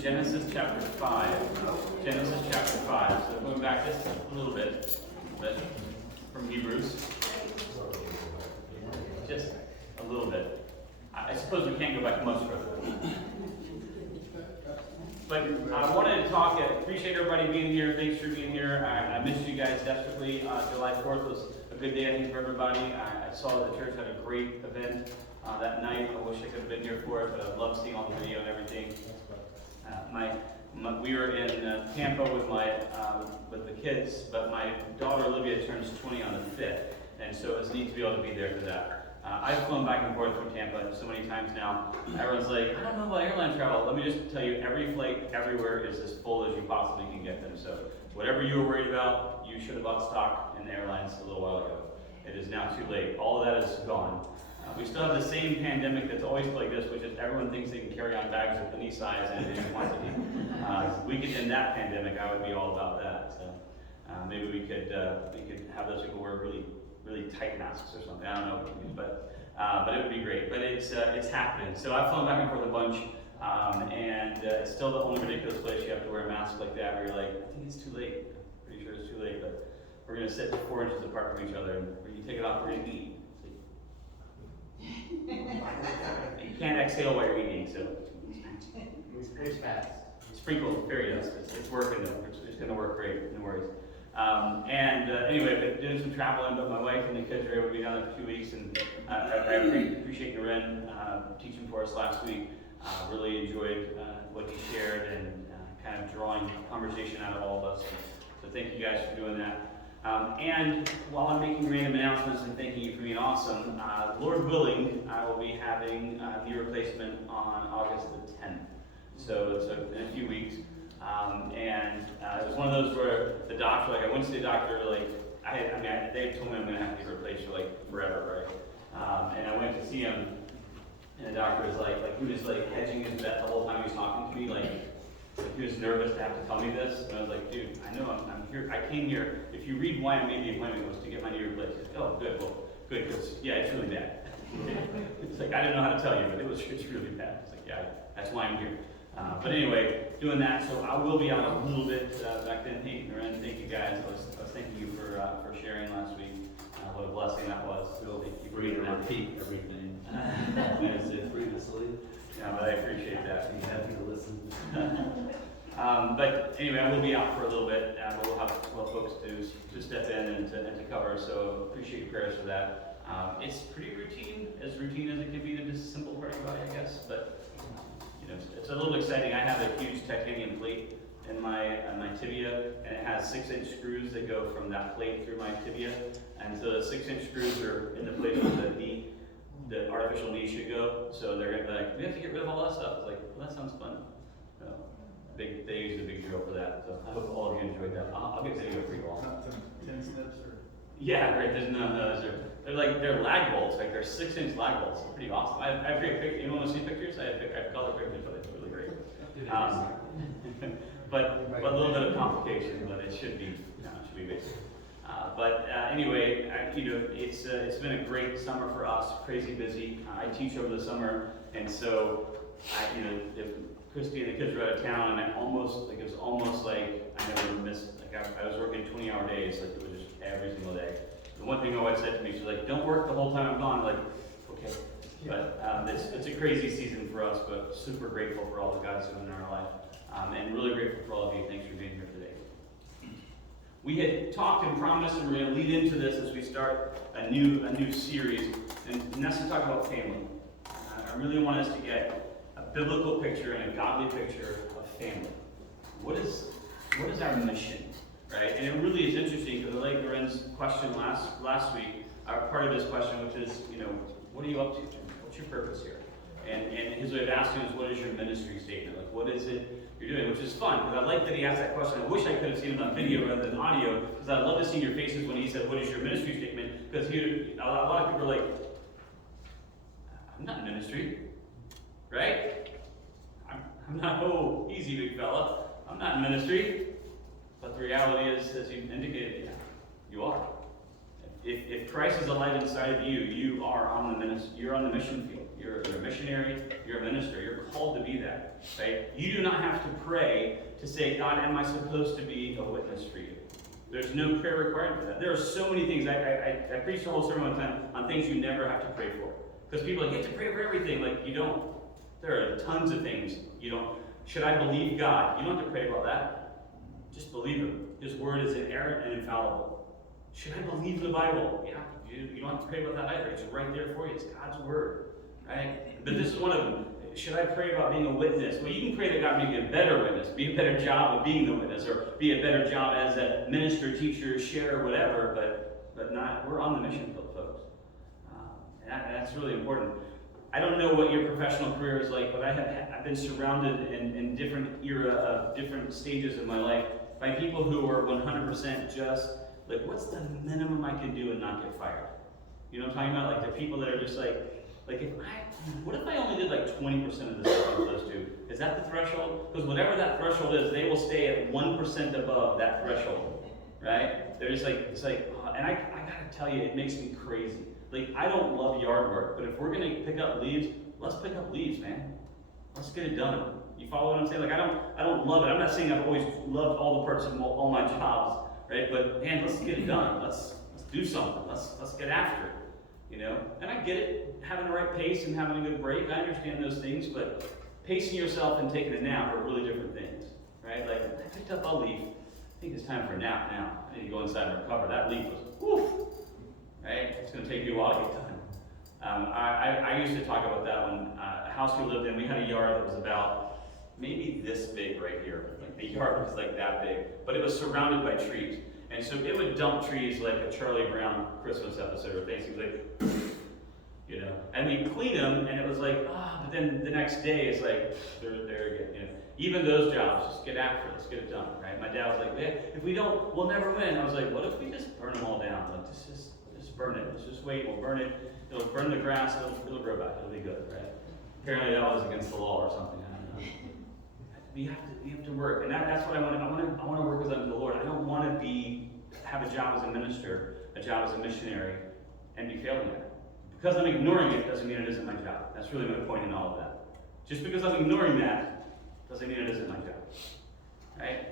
Genesis chapter 5. Genesis chapter 5. So going back just a little bit from Hebrews. Just a little bit. I suppose we can't go back much further. But I wanted to talk. I appreciate everybody being here. Thanks for being here. I missed you guys desperately. July 4th was a good day, I think, for everybody. I saw that the church had a great event that night. I wish I could have been here for it, but I love seeing all the video and everything. We were in Tampa with the kids, but my daughter Olivia turns 20 on the 5th, and so it was neat to be able to be there for that. I've flown back and forth from Tampa so many times now. Everyone's like, I don't know about airline travel. Let me just tell you, every flight everywhere is as full as you possibly can get them. So whatever you were worried about, you should have bought stock in the airlines a little while ago. It is now too late. All of that is gone. We still have the same pandemic that's always like this, which is everyone thinks they can carry on bags of any size and any quantity. If we could end that pandemic, I would be all about that. So maybe we could have those people wear really tight masks or something. I don't know, but it would be great. But it's happening. So I've flown back and forth a bunch, and it's still the only ridiculous place you have to wear a mask like that, where you're like, I think it's too late. Pretty sure it's too late, but we're gonna sit 4 inches apart from each other, and when you take it off, we're gonna eat. You can't exhale while you're eating, so It's fast. sprinkle, very nice. It's working though. It's going to work great. No worries. Anyway, I've been doing some traveling, but my wife and the kids are able to be down there for 2 weeks, and I appreciate Naren teaching for us last week. Really enjoyed what he shared and kind of drawing conversation out of all of us. So thank you guys for doing that. And while I'm making random announcements and thanking you for being awesome, Lord willing, I will be having a knee replacement on August the 10th. So it's in a few weeks. It was one of those where the doctor, I went to the doctor, they told me I'm going to have to get replaced for forever, right? And I went to see him, and the doctor was he was hedging his bet the whole time he was talking to me, he was nervous to have to tell me this, and I was like, dude, I know I'm here. I came here. If you read why I made the appointment, it was to get my knee replaced. He's like, oh, good, because it's really bad. It's I didn't know how to tell you, but it's really bad. It's yeah, that's why I'm here. But anyway, doing that, so I will be out a little bit back then. Hey, Naren, thank you guys. I was thanking you for sharing last week. What a blessing that was. Thank you for Free to repeat everything. Free to sleep. Yeah, but I appreciate that. Be happy to listen. But anyway, I will be out for a little bit, but we'll have folks to step in and to cover. So appreciate your prayers for that. It's pretty routine as it can be to just simple for anybody, I guess. But it's a little exciting. I have a huge titanium plate in my tibia, and it has 6-inch screws that go from that plate through my tibia. And so the 6-inch screws are in the place where the artificial knee should go. So they're gonna be like, we have to get rid of all that stuff. It's well, that sounds fun. So they used a big drill for that. So I hope all of you enjoyed that. I'll get video for you all. Not 10 snips or? Yeah, right. There's they're lag bolts. They're 6-inch lag bolts. It's pretty awesome. I have great pictures. You want to see pictures? I have color pictures, but it's really great. But a little bit of complication, but it should be basic. Anyway, it's been a great summer for us. Crazy busy. I teach over the summer, and so Christy and the kids were out of town, and it was almost like I never missed. I was working 20-hour days. It was just every single day. The one thing my wife said to me, she's like, "Don't work the whole time I'm gone." Okay. But it's a crazy season for us, but super grateful for all that God's doing in our life, and really grateful for all of you. Thanks for being here today. We had talked and promised, and we're going to lead into this as we start a new series, and that's to talk about family. I really want us to get a biblical picture and a godly picture of family. What is our mission, right? And it really is interesting because I like Loren's question last week, part of his question, which is, what are you up to? What's your purpose here? And his way of asking is, what is your ministry statement? What is it you're doing? Which is fun, because I like that he asked that question. I wish I could have seen it on video rather than audio, because I'd love to see your faces when he said, what is your ministry statement? Because a lot of people are like, I'm not in ministry, right? I'm not, easy big fella. I'm not in ministry. But the reality is, as you indicated, you are. If Christ is alive inside of you, you're on the mission field. you're a missionary, you're a minister. You're called to be that, right? You do not have to pray to say, God, am I supposed to be a witness for you? There's no prayer required for that. There are so many things. I preached a whole sermon one time on things you never have to pray for. Because people are like, you have to pray for everything. Like, you don't. There are tons of things you don't. Should I believe God? You don't have to pray about that. Just believe Him. His word is inerrant and infallible. Should I believe the Bible? Yeah, you don't have to pray about that either. It's right there for you. It's God's word, right? But this is one of them. Should I pray about being a witness? Well, you can pray that God make you a better witness, be a better job of being the witness, or be a better job as a minister, teacher, share, whatever, but not. We're on the mission field, folks. And that's really important. I don't know what your professional career is like, but I've been surrounded in different era of different stages of my life by people who are 100% just like, what's the minimum I can do and not get fired? You know what I'm talking about? Like the people that are just like what if I only did like 20% of the stuff I'm supposed to? Is that the threshold? Because whatever that threshold is, they will stay at 1% above that threshold, right? They're just like, it's like, and I gotta tell you, it makes me crazy. Like, I don't love yard work, but if we're gonna pick up leaves, let's pick up leaves, man. Let's get it done. You follow what I'm saying? Like, I don't love it. I'm not saying I've always loved all the parts of all my jobs, right? But man, let's get it done. Let's do something. Let's get after it, you know? And I get it, having the right pace and having a good break. I understand those things, but pacing yourself and taking a nap are really different things, right? Like, I picked up a leaf. I think it's time for a nap now. I need to go inside and recover. That leaf was, woof. Right? It's going to take you a while to get done. I used to talk about that when a house we lived in, we had a yard that was about maybe this big right here. Like the yard was like that big, but it was surrounded by trees. And so it would dump trees like a Charlie Brown Christmas episode or basically like, you know. And we'd clean them and it was like, but then the next day it's like, they're there again. You know? Even those jobs, just get after it, let's get it done, right? My dad was like, if we don't, we'll never win. I was like, what if we just burn them all down? Like, just burn it. Let's just wait. We'll burn it. It'll burn the grass. It'll grow back. It'll be good, right? Apparently that was against the law or something. I don't know. We have to work, and that's what I want. I want to work as unto the Lord. I don't want to have a job as a minister, a job as a missionary, and be failing at it. Because I'm ignoring it doesn't mean it isn't my job. That's really my point in all of that. Just because I'm ignoring that doesn't mean it isn't my job, right?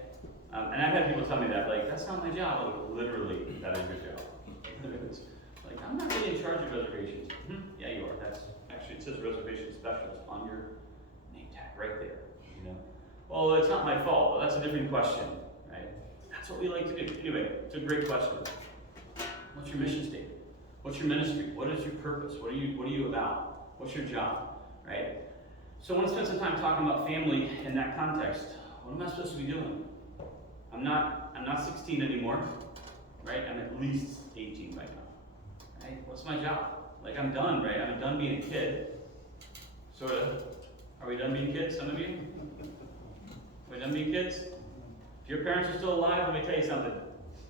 And I've had people tell me that, like, that's not my job. Like, literally, that is your job. Like, I'm not really in charge of reservations. Yeah, you are. That's actually, it says reservation specialist on your name tag right there. You know. Well, it's not my fault. Well, that's a different question, right? That's what we like to do. Anyway, it's a great question. What's your mission statement? What's your ministry? What is your purpose? What are you about? What's your job? Right? So I want to spend some time talking about family in that context. What am I supposed to be doing? I'm not 16 anymore. Right? I'm at least 18 right now. Right? What's my job? Like, I'm done, right? I'm done being a kid. Sort of. Are we done being kids, some of you? Are we done being kids? If your parents are still alive, let me tell you something.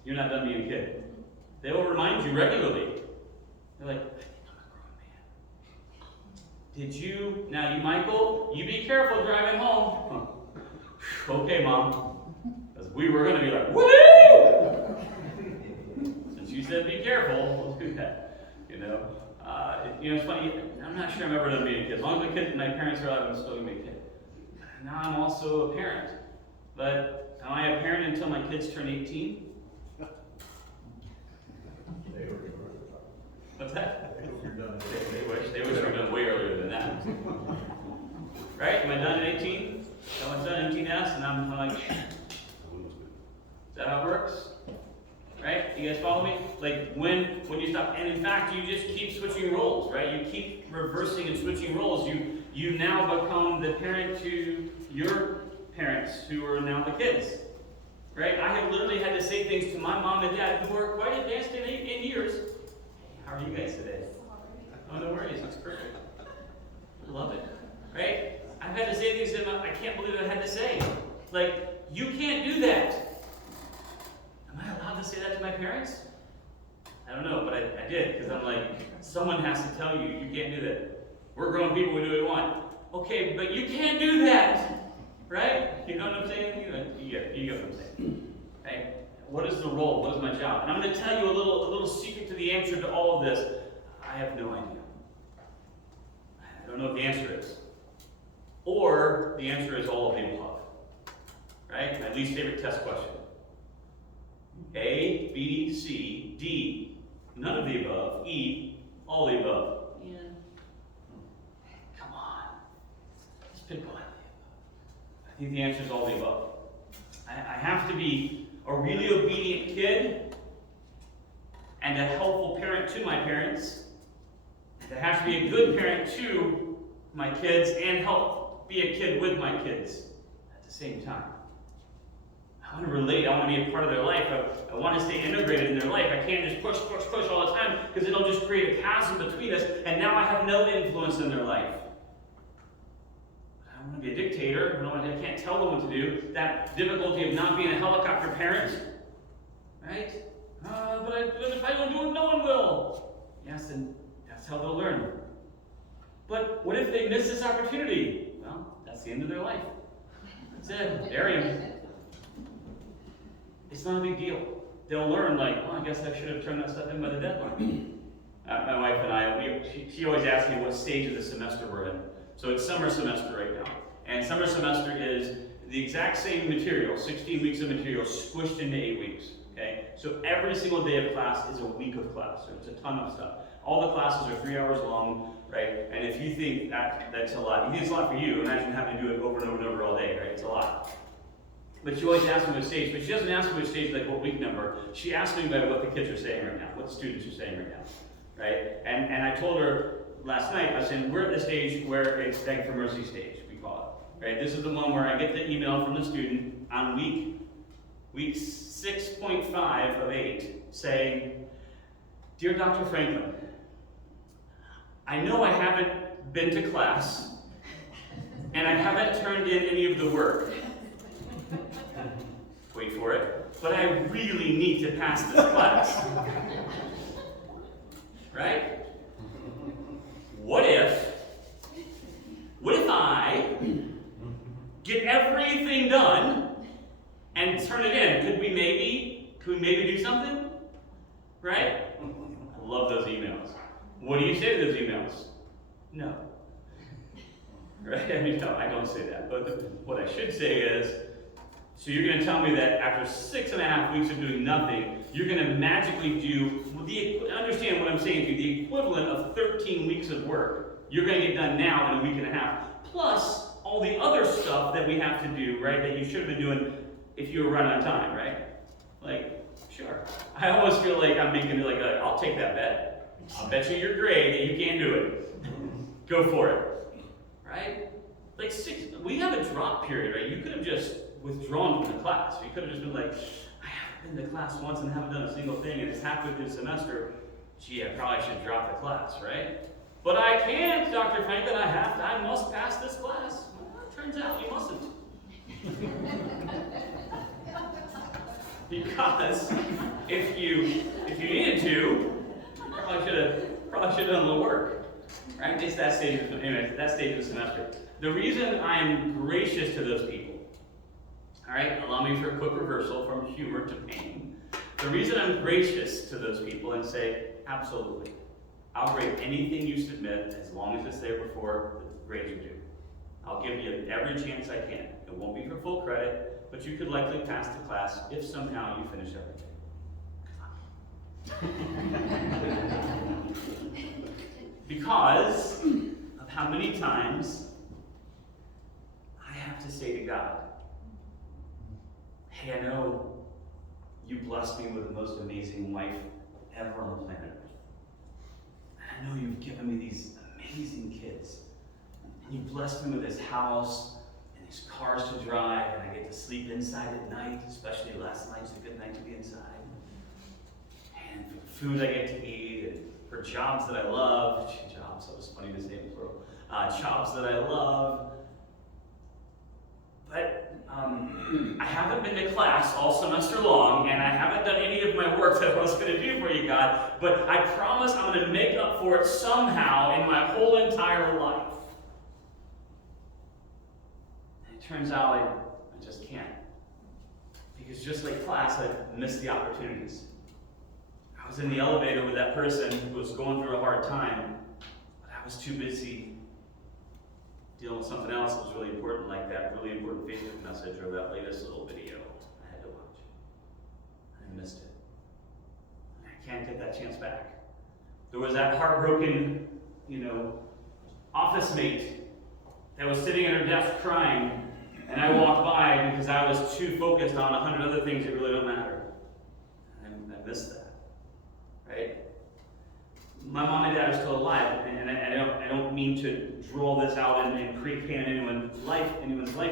You're not done being a kid. They will remind you regularly. They're like, I think I'm a grown man. Did you? Now, you, Michael, you be careful driving home. Okay, Mom. Because we were going to be like, woohoo! Since you said be careful, we'll do that. You know, it's funny. I'm not sure I'm ever done being a kid. As long as my parents are alive, I'm still going to be a kid. Now I'm also a parent. But am I a parent until my kids turn 18? What's that? They wish we were done way earlier than that. Right? Am I done at 18? Someone's done 18S, and I'm like, is that how it works? Right? You guys follow me? Like, when you stop, and in fact, you just keep switching roles, right? You keep reversing and switching roles. You now become the parent to your parents, who are now the kids. Right? I have literally had to say things to my mom and dad, who are quite advanced in years. How are you guys today? Oh, no worries. That's perfect. I love it. Right? I've had to say things to them I can't believe I had to say. Like, you can't do that. Am I allowed to say that to my parents? I don't know, but I did, because I'm like, someone has to tell you, you can't do that. We're grown people, we do what we want. Okay, but you can't do that. Right? You know what I'm saying? You get what I'm saying. Right? What is the role? What is my job? And I'm going to tell you a little secret to the answer to all of this. I have no idea. I don't know what the answer is. Or the answer is all of the above. Right? My least favorite test question. A, B, C, D, none of the above. E, all the above. Yeah. Come on. Just pick one. I think the answer is all the above. I have to be a really obedient kid and a helpful parent to my parents. I have to be a good parent to my kids and help be a kid with my kids at the same time. I want to relate. I want to be a part of their life. I want to stay integrated in their life. I can't just push all the time because it'll just create a chasm between us, and now I have no influence in their life. I want to be a dictator. I can't tell them what to do. That difficulty of not being a helicopter parent, right? But if I don't do it, no one will. Yes, and that's how they'll learn. But what if they miss this opportunity? Well, that's the end of their life. That's it. Bury them. It's not a big deal. They'll learn, like, oh, I guess I should have turned that stuff in by the deadline. My wife and I, she always asks me what stage of the semester we're in. So it's summer semester right now. And summer semester is the exact same material, 16 weeks of material squished into 8 weeks. Okay? So every single day of class is a week of class. So it's a ton of stuff. All the classes are 3 hours long, right? And if you think that's a lot, you think it's a lot for you, imagine having to do it over and over and over all day, right? It's a lot. But she always asks me what stage, but she doesn't ask me what stage, like what week number. She asks me about what the kids are saying right now, what the students are saying right now, right? And I told her last night, I said, we're at the stage where it's Beg for Mercy stage, we call it, right? This is the one where I get the email from the student on week 6.5 of 8 saying, Dear Dr. Franklin, I know I haven't been to class, and I haven't turned in any of the work. Wait for it. But I really need to pass this class. Right? What if I get everything done and turn it in? Could we maybe do something? Right? I love those emails. What do you say to those emails? No. Right? I mean, no, I don't say that. But what I should say is, so you're going to tell me that after 6.5 weeks of doing nothing, you're going to magically do, understand what I'm saying to you, the equivalent of 13 weeks of work. You're going to get done now in a week and a half. Plus, all the other stuff that we have to do, right, that you should have been doing if you were running out of time, right? Like, sure. I always feel like I'm making it like, I'll take that bet. I'll bet you your grade that you can't do it. Go for it. Right? Like we have a drop period, right? You could have just withdrawn from the class. You could have just been like, I haven't been to class once and haven't done a single thing, and it's halfway through the semester. Gee, I probably should drop the class, right? But I can't, Dr. Franklin. I must pass this class. Well, it turns out you mustn't. Because if you needed to, you probably should have done a little work. Right? It's that stage of the semester. The reason I'm gracious to those people, all right, allow me for a quick reversal from humor to pain. The reason I'm gracious to those people and say, absolutely, I'll grade anything you submit as long as it's there before the grades are due. I'll give you every chance I can. It won't be for full credit, but you could likely pass the class if somehow you finish everything. Because of how many times I have to say to God, hey, I know you blessed me with the most amazing wife ever on the planet. I know you've given me these amazing kids. And you blessed me with this house and these cars to drive, and I get to sleep inside at night, especially last night's a good night to be inside. And for the food I get to eat, and for jobs that I love. Jobs, that was funny to say in plural. Jobs that I love. But I haven't been to class all semester long, and I haven't done any of my work that I was going to do for you, God, but I promise I'm going to make up for it somehow in my whole entire life. And it turns out I just can't. Because just like class, I've missed the opportunities. I was in the elevator with that person who was going through a hard time, but I was too busy dealing with something else that was really important, like that really important Facebook message or that latest little video I had to watch. I missed it. I can't get that chance back. There was that heartbroken, office mate that was sitting at her desk crying, and I walked by because I was too focused on 100 other things that really don't matter. And I missed that, right? My mom and dad are still alive, and I don't mean to draw this out and create pain in anyone's life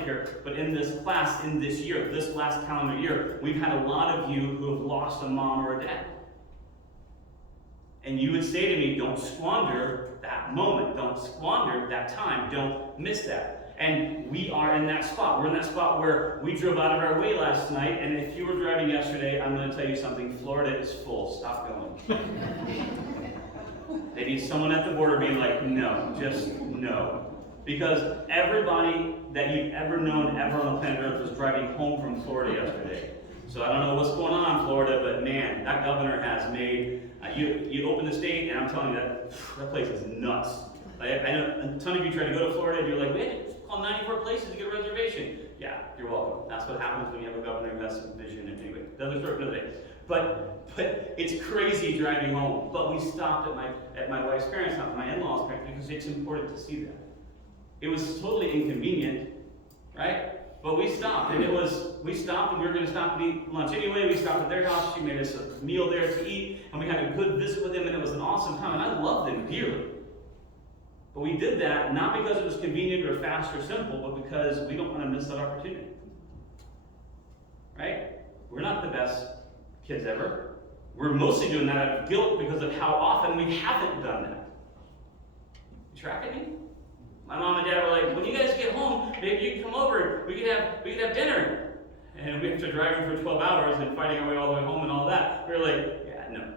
here, but in this class, in this year, this last calendar year, we've had a lot of you who have lost a mom or a dad. And you would say to me, don't squander that moment, don't squander that time, don't miss that. And we are in that spot. We're in that spot where we drove out of our way last night, and if you were driving yesterday, I'm going to tell you something, Florida is full. Stop going. They need someone at the border being like, no, just no. Because everybody that you've ever known ever on the planet Earth was driving home from Florida yesterday. So I don't know what's going on in Florida, but man, that governor has made, you open the state, and I'm telling you that place is nuts. Like, I know a ton of you try to go to Florida, and you're like, wait, it's called 94 places to get a reservation. Yeah, you're welcome. That's what happens when you have a governor who has some vision. And anyway, another story for another day. But it's crazy driving home. But we stopped at my wife's parents' house, my in-laws' parents, because it's important to see that. It was totally inconvenient, right? But we stopped, and we stopped, and we were going to stop and eat lunch anyway. We stopped at their house. She made us a meal there to eat, and we had a good visit with them, and it was an awesome time, and I loved them dearly. But we did that not because it was convenient or fast or simple, but because we don't want to miss that opportunity. Right? We're not the best kids ever. We're mostly doing that out of guilt because of how often we haven't done that. You tracking me? My mom and dad were like, when you guys get home, maybe you can come over, we could have dinner. And we have to drive for 12 hours and fighting our way all the way home and all that. We were like, yeah, no.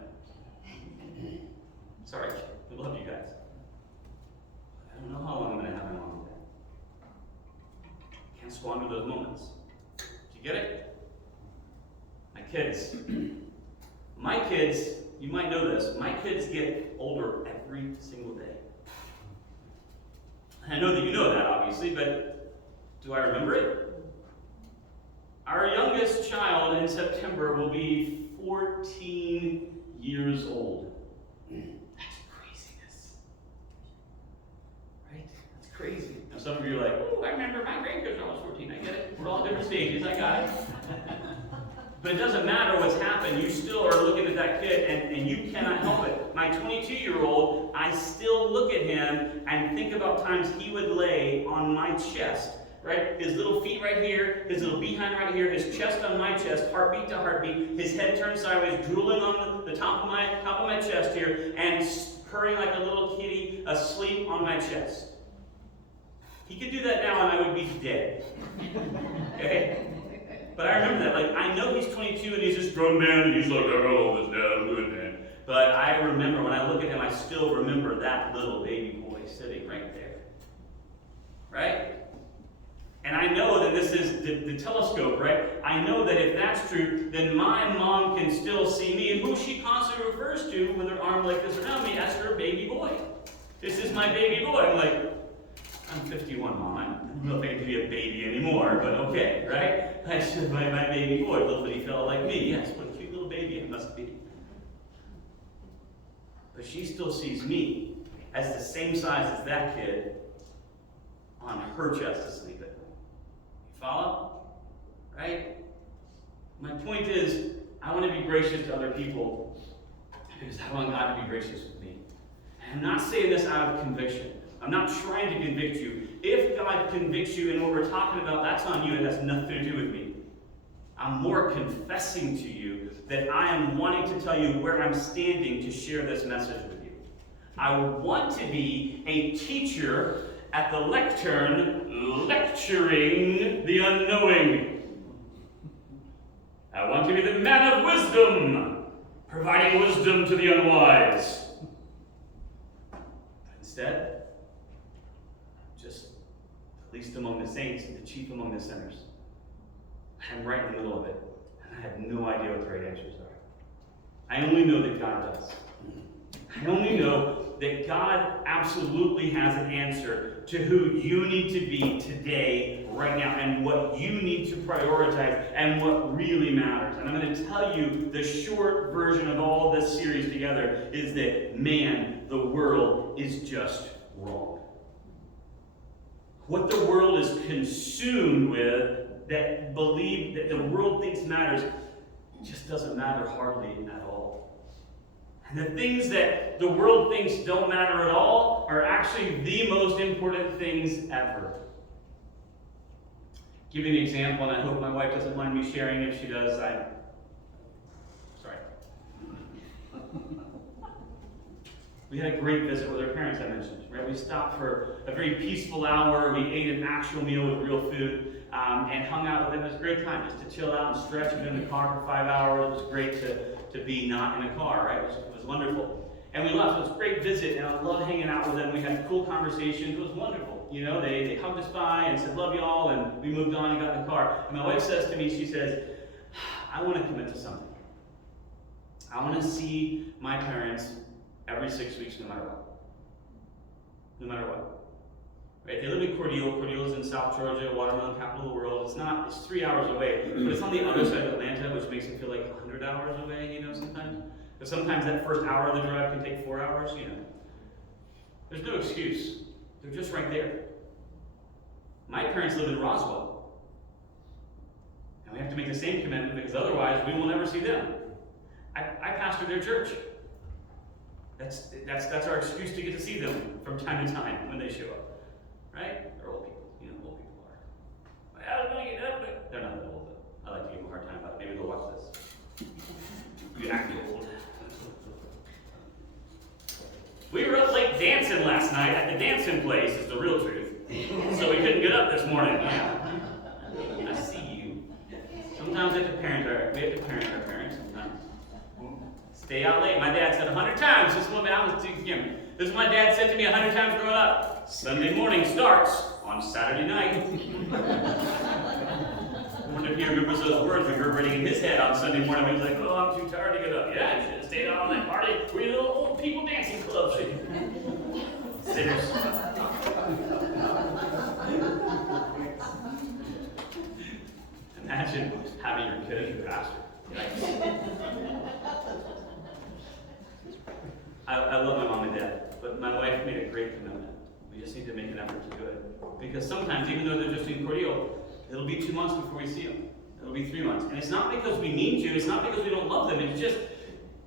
Sorry, we love you guys. I don't know how long I'm going to have my mom and dad. Can't squander those moments. Do you get it? My kids, you might know this, my kids get older every single day. I know that you know that, obviously, but do I remember it? Our youngest child in September will be 14 years old. That's craziness. Right? That's crazy. Now some of you are like, oh, I remember my grandkids when I was 14. I get it. We're all at different stages. I got it. But it doesn't matter what's happened. You still are looking at that kid, and you cannot help it. My 22-year-old, I still look at him and think about times he would lay on my chest, right? His little feet right here, his little behind right here, his chest on my chest, heartbeat to heartbeat, his head turned sideways, drooling on the top of my chest here, and purring like a little kitty asleep on my chest. He could do that now, and I would be dead. Okay? But I remember that, like, I know he's 22 and he's this grown man and he's like, I got all this, Dad, I'm good, man. But I remember, when I look at him, I still remember that little baby boy sitting right there. Right? And I know that this is the telescope, right? I know that if that's true, then my mom can still see me, and who she constantly refers to with her arm like this around me as her baby boy. This is my baby boy. I'm like, I'm 51, Mom. I don't know if I can be a baby anymore, but okay, right? I said, my baby boy, little bitty fellow like me. Yes, what a cute little baby it must be. But she still sees me as the same size as that kid on her chest asleep at night. You follow? Right? My point is, I want to be gracious to other people because I want God to be gracious with me. And I'm not saying this out of conviction. I'm not trying to convict you. If God convicts you in what we're talking about, that's on you. It has nothing to do with me. I'm more confessing to you that I am wanting to tell you where I'm standing to share this message with you. I want to be a teacher at the lectern, lecturing the unknowing. I want to be the man of wisdom, providing wisdom to the unwise. Instead, just the least among the saints and the chief among the sinners. I'm right in the middle of it, and I have no idea what the right answers are. I only know that God does. I only know that God absolutely has an answer to who you need to be today, right now, and what you need to prioritize, and what really matters. And I'm going to tell you the short version of all this series together is that, man, the world is just wrong. What the world is consumed with, that believe that the world thinks matters, just doesn't matter hardly at all. And the things that the world thinks don't matter at all are actually the most important things ever. Give you an example, and I hope my wife doesn't mind me sharing. If she does, I'm sorry. We had a great visit with our parents, I mentioned, right? We stopped for a very peaceful hour. We ate an actual meal with real food, and hung out with them. It was a great time just to chill out and stretch. We've been in the car for 5 hours. It was great to be not in a car, right? It was wonderful. And we left. It was a great visit, and I loved hanging out with them. We had cool conversations. It was wonderful. You know, they hugged us by and said, love y'all, and we moved on and got in the car. And my wife says to me, she says, I want to commit to something. I want to see my parents every 6 weeks, no matter what. No matter what. Right? They live in Cordele. Cordele is in South Georgia, watermelon capital of the world. It's 3 hours away, but it's on the other side of Atlanta, which makes it feel like 100 hours away, you know, sometimes. Because sometimes that first hour of the drive can take 4 hours, you know. There's no excuse. They're just right there. My parents live in Roswell. And we have to make the same commitment because otherwise we will never see them. I pastor their church. That's our excuse to get to see them from time to time when they show up. Right? They're old people. You know, old people are. They're not that old, but I like to give them a hard time about it. Maybe they'll watch this. You act old. We were up late dancing last night at the dancing place, is the real truth. So we couldn't get up this morning. Yeah. I see you. Sometimes we have to parent our parents sometimes. Stay out late. My dad said 100 times. This is what my dad said to me 100 times growing up. Sunday morning starts on Saturday night. I wonder if he remembers those words reverberating in his head on Sunday morning. He was like, oh, I'm too tired to get up. Yeah, you should have stayed out on that party. We're little old people dancing club. Sinners. Imagine having your kid as your pastor. I love my mom and dad, but my wife made a great commitment. We just need to make an effort to do it. Because sometimes, even though they're just in Cordele, it'll be 2 months before we see them. It'll be 3 months. And it's not because we need to, it's not because we don't love them, it's just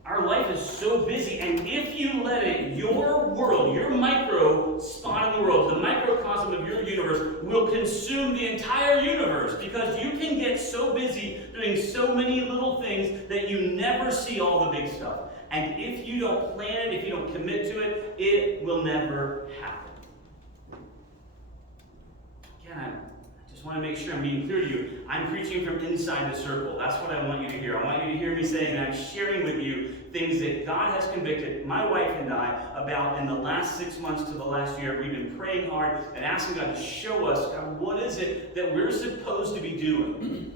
our life is so busy, and if you let it, your world, your micro spot in the world, the microcosm of your universe, will consume the entire universe, because you can get so busy doing so many little things that you never see all the big stuff. And if you don't plan it, if you don't commit to it, it will never happen. Again, I just want to make sure I'm being clear to you. I'm preaching from inside the circle. That's what I want you to hear. I want you to hear me saying that I'm sharing with you things that God has convicted my wife and I about in the last 6 months to the last year. We've been praying hard and asking God to show us, God, what is it that we're supposed to be doing?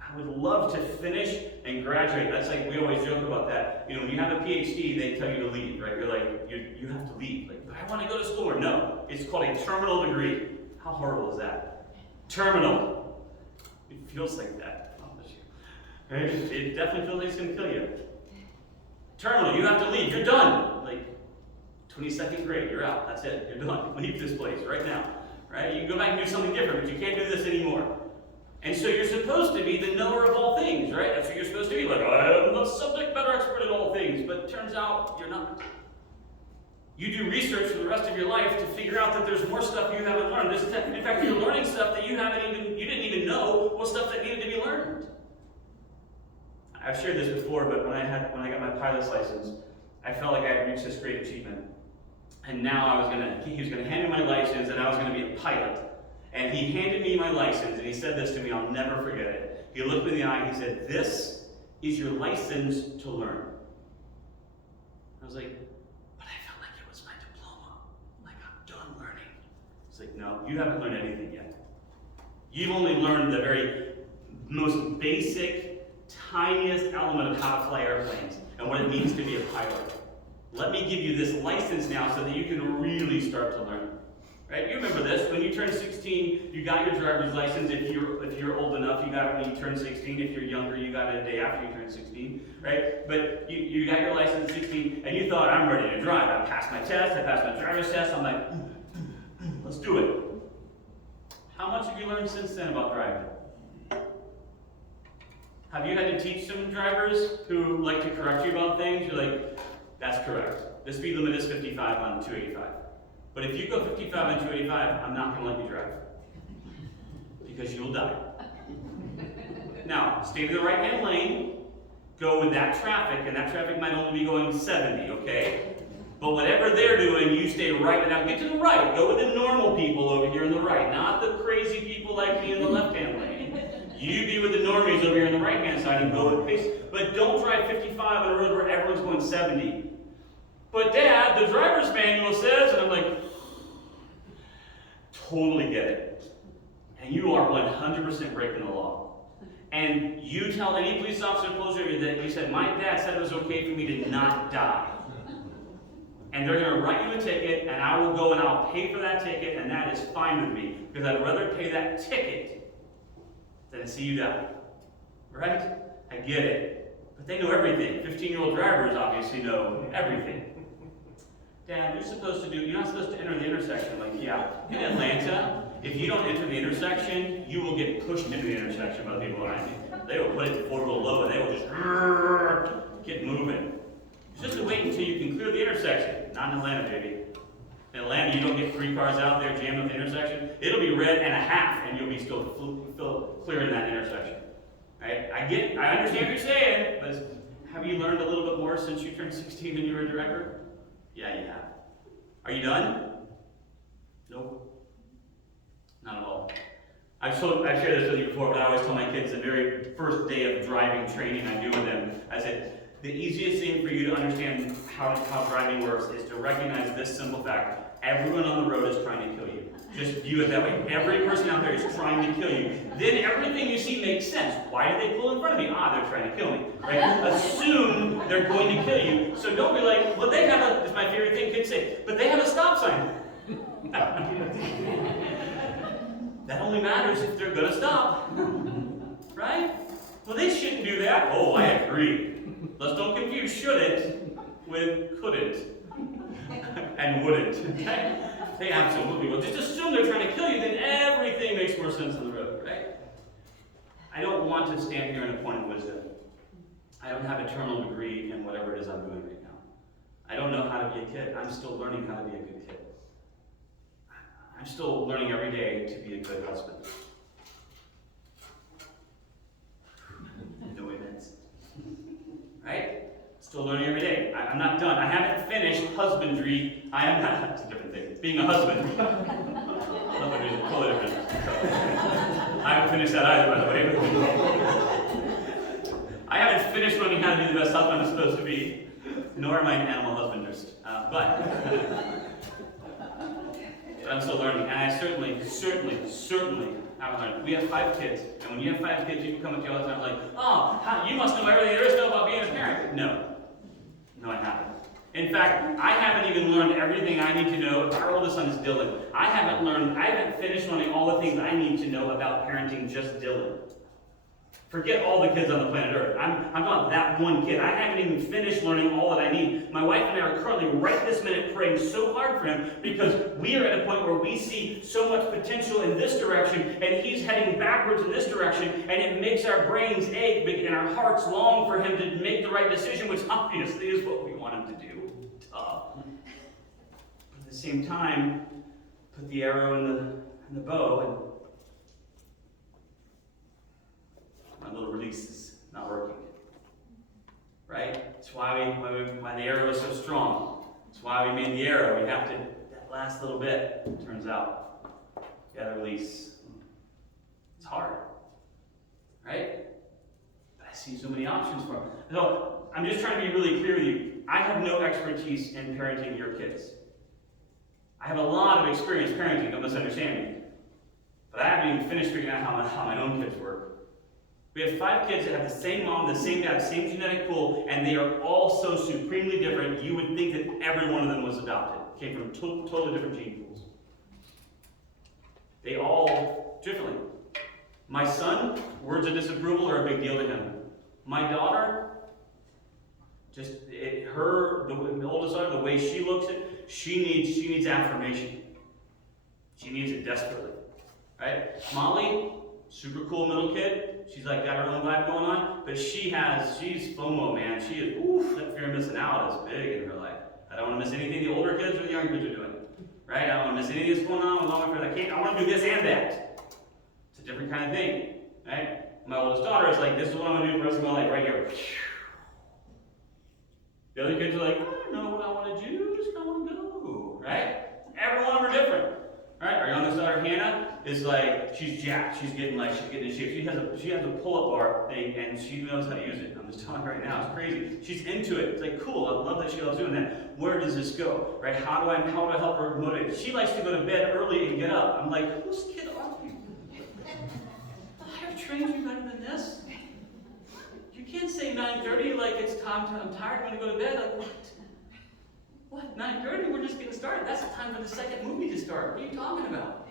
I would love to finish and graduate. That's like, we always joke about that. You know, when you have a PhD, they tell you to leave, right? You're like, you have to leave. Like, I want to go to school. Or no, it's called a terminal degree. How horrible is that? Terminal. It feels like that. I promise you. Right? It definitely feels like it's going to kill you. Terminal, you have to leave. You're done. Like, 22nd grade, you're out. That's it. You're done. Leave this place right now. Right? You can go back and do something different, but you can't do this anymore. And so you're supposed to be the knower of all things, right? That's what you're supposed to be. Like, I am the subject matter expert in all things. But it turns out you're not. You do research for the rest of your life to figure out that there's more stuff you haven't learned. In fact, you're learning stuff that you didn't even know was stuff that needed to be learned. I've shared this before, but when I got my pilot's license, I felt like I had reached this great achievement. And now he was gonna hand me my license, and I was gonna be a pilot. And he handed me my license, and he said this to me, I'll never forget it. He looked me in the eye, and he said, "This is your license to learn." I was like, but I felt like it was my diploma. Like, I'm done learning. He's like, no, you haven't learned anything yet. You've only learned the very most basic, tiniest element of how to fly airplanes and what it means to be a pilot. Let me give you this license now so that you can really start to learn. Right? You remember this. When you turn 16, you got your driver's license. If you're old enough, you got it when you turn 16. If you're younger, you got it a day after you turn 16. Right? But you got your license at 16, and you thought, I'm ready to drive. I passed my test. I passed my driver's test. I'm like, let's do it. How much have you learned since then about driving? Have you had to teach some drivers who like to correct you about things? You're like, that's correct. The speed limit is 55 on 285. But if you go 55 on 285, I'm not going to let you drive. Because you'll die. Now, stay to the right-hand lane, go with that traffic, and that traffic might only be going 70, okay? But whatever they're doing, you stay right. Now get to the right. Go with the normal people over here on the right, not the crazy people like me in the left-hand lane. You be with the normies over here on the right-hand side and go with pace. But don't drive 55 on a road where everyone's going 70. But Dad, the driver's manual says, and I'm like, totally get it. And you are 100% breaking the law. And you tell any police officer closer to you that you said, my dad said it was okay for me to not die. And they're going to write you a ticket, and I will go and I'll pay for that ticket, and that is fine with me. Because I'd rather pay that ticket than to see you die. Right? I get it. But they know everything. 15-year-old drivers obviously know everything. Dad, you're not supposed to enter the intersection. Like, yeah. In Atlanta, if you don't enter the intersection, you will get pushed into the intersection by the people around you. They will put it to 4-wheel low, and they will just get moving. It's just to wait until you can clear the intersection. Not in Atlanta, baby. In Atlanta, you don't get 3 cars out there jammed at the intersection. It'll be red and a half, and you'll be still clearing that intersection. Right? I understand what you're saying, but have you learned a little bit more since you turned 16 and you were a director? Yeah, you have. Are you done? Nope. Not at all. I've shared this with you before, but I always tell my kids the very first day of driving training I do with them, I said, the easiest thing for you to understand how driving works is to recognize this simple fact. Everyone on the road is trying to kill you. Just view it that way. Every person out there is trying to kill you. Then everything you see makes sense. Why did they pull in front of me? They're trying to kill me. Right? Assume they're going to kill you. So don't be like, well, they have a, it's my favorite thing kids say, but they have a stop sign. That only matters if they're going to stop. Right? Well, they shouldn't do that. Oh, I agree. Let's don't confuse shouldn't with couldn't and wouldn't. Okay? They absolutely will. Just assume they're trying to kill you, then everything makes more sense on the road, right? I don't want to stand here in a point of wisdom. I don't have a terminal degree in whatever it is I'm doing right now. I don't know how to be a kid. I'm still learning how to be a good kid. I'm still learning every day to be a good husband. No amens. Right? Still learning every day. I'm not done. I haven't finished husbandry. I am not, that's a different thing. Being a husband. Husbandry is totally different. I haven't finished that either, by the way. I haven't finished learning how to be the best husband I'm supposed to be, nor am I an animal husbandist. But I'm still learning, and I certainly haven't learned. We have 5 kids, and when you have 5 kids, people come up to you all the time like, you must know everything there is to know about being a parent. No, I haven't. In fact, I haven't even learned everything I need to know. Our oldest son is Dylan. I haven't finished learning all the things I need to know about parenting just Dylan. Forget all the kids on the planet Earth. I'm talking about that one kid. I haven't even finished learning all that I need. My wife and I are currently right this minute praying so hard for him because we are at a point where we see so much potential in this direction and he's heading backwards in this direction, and it makes our brains ache and our hearts long for him to make the right decision, which obviously is what we want him to do. But at the same time, put the arrow in the bow, and my little release is not working. Right? That's why the arrow is so strong. That's why we made the arrow. We have to, that last little bit, it turns out, you gotta release. It's hard. Right? But I see so many options for them. So I'm just trying to be really clear with you. I have no expertise in parenting your kids. I have a lot of experience parenting, don't misunderstand me. But I haven't even finished figuring out how my own kids work. We have 5 kids that have the same mom, the same dad, same genetic pool, and they are all so supremely different, you would think that every one of them was adopted. Came from totally different gene pools. They all differently. My son, words of disapproval are a big deal to him. My daughter, the oldest daughter, the way she looks at it, she needs affirmation. She needs it desperately, right? Molly, super cool middle kid. She's like got her own vibe going on, but she's FOMO, man. She is, that fear of missing out is big in her life. I don't want to miss anything the older kids or the younger kids are doing, right? I don't want to miss anything that's going on with all my friends. I want to do this and that. It's a different kind of thing, right? My oldest daughter is like, this is what I'm going to do for the rest of my life, right here. The other kids are like, I don't know what I want to do, just I want to go, right? Every one of them are different, right? Our youngest daughter, Hannah, is like, she's jacked, she's getting in shape. She has a pull-up bar thing, and she knows how to use it. I'm just telling her right now, it's crazy. She's into it. It's like, cool, I love that she loves doing that. Where does this go, right? How do I help her motivate? She likes to go to bed early and get up. I'm like, whose kid are you? I have trained you better than this. You can't say 9:30 like it's time to, I'm tired, I'm going to go to bed. Like, what? 9:30? We're just getting started. That's the time for the second movie to start. What are you talking about?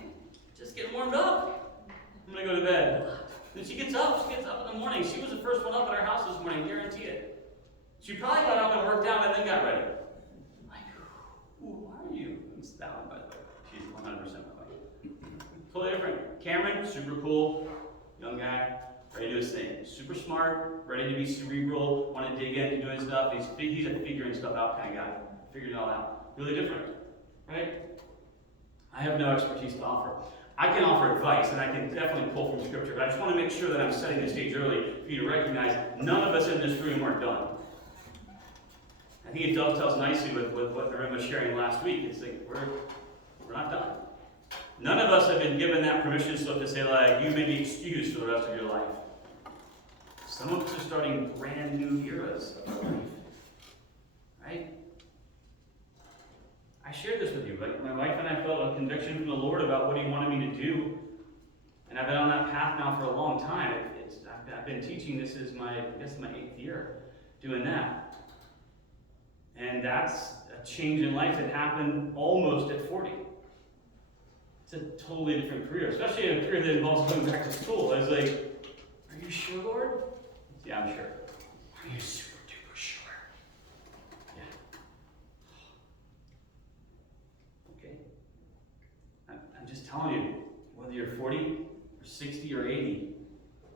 Just getting warmed up. I'm going to go to bed. Then she gets up in the morning. She was the first one up at our house this morning, guarantee it. She probably got up and worked out and then got ready. I'm like, who are you? It's that one, by the way. She's 100% my wife. Totally different. Cameron, super cool, young guy. Ready to do his thing. Super smart, ready to be cerebral, want to dig into doing stuff. He's a figuring stuff out kind of guy. Figuring it all out. Really different, right? I have no expertise to offer. I can offer advice, and I can definitely pull from Scripture, but I just want to make sure that I'm setting the stage early for you to recognize none of us in this room are done. I think it dovetails nicely with what Erin was sharing last week. It's like, we're not done. None of us have been given that permission slip to say, like, you may be excused for the rest of your life. Some of us are starting brand new eras of our life. Right? I shared this with you. Like, my wife and I felt a conviction from the Lord about what He wanted me to do. And I've been on that path now for a long time. I've been teaching, this is my 8th year doing that. And that's a change in life that happened almost at 40. It's a totally different career, especially a career that involves going back to school. I was like, are you sure, Lord? Yeah, I'm sure. Are you super duper sure? Yeah. Okay. I'm just telling you, whether you're 40 or 60 or 80,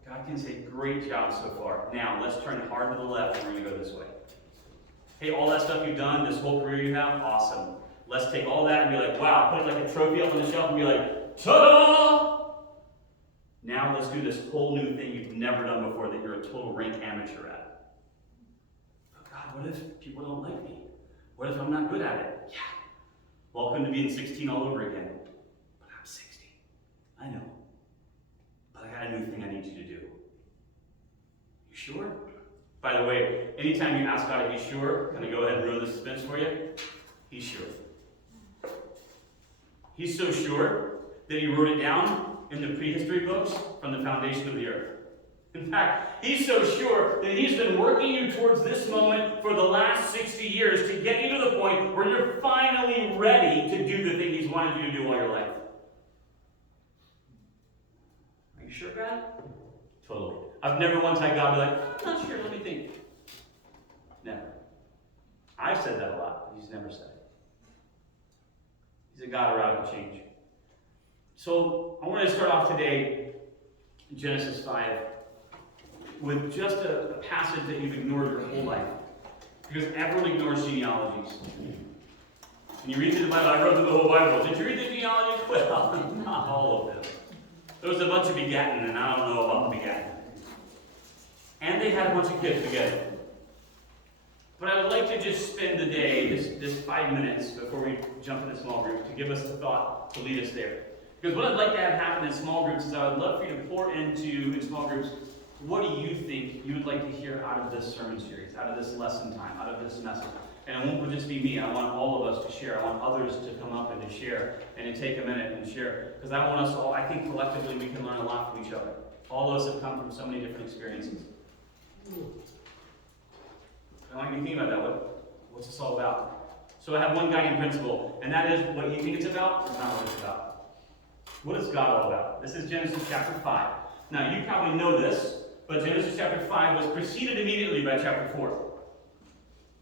God can say, great job so far. Now, let's turn hard to the left and we're going to go this way. Hey, all that stuff you've done, this whole career you have, awesome. Let's take all that and be like, wow, put it like a trophy up on the shelf and be like, ta-da! Now let's do this whole new thing you've never done before that you're a total rank amateur at. But God, what if people don't like me? What if I'm not good at it? Yeah. Welcome to being 16 all over again. But I'm 60. I know. But I got a new thing I need you to do. You sure? By the way, anytime you ask God if He's sure, can I go ahead and ruin the suspense for you? He's sure. He's so sure that He wrote it down in the prehistory books from the foundation of the earth. In fact, He's so sure that He's been working you towards this moment for the last 60 years to get you to the point where you're finally ready to do the thing He's wanted you to do all your life. Are you sure, God? Totally. I've never once had God be like, I'm not sure, let me think. Never. I've said that a lot, but He's never said it. He's a God of radical change. So I want to start off today in Genesis 5 with just a passage that you've ignored your whole life. Because everyone ignores genealogies. When you read through the Bible, I wrote through the whole Bible. Did you read the genealogies? Well, not all of them. There was a bunch of begatting, and I don't know about the begatting. And they had a bunch of kids together. But I would like to just spend the day, this 5 minutes before we jump into small group, to give us a thought to lead us there. Because what I'd like to have happen in small groups is I would love for you to pour into, in small groups, what do you think you would like to hear out of this sermon series, out of this lesson time, out of this message? And it won't just be me. I want all of us to share. I want others to come up and to share and to take a minute and share. Because I want us all, I think collectively we can learn a lot from each other. All of us have come from so many different experiences. I want you to think about that. What's this all about? So I have one guiding principle, and that is what you think it's about is not what it's about. What is God all about? This is Genesis chapter 5. Now, you probably know this, but Genesis chapter 5 was preceded immediately by chapter 4.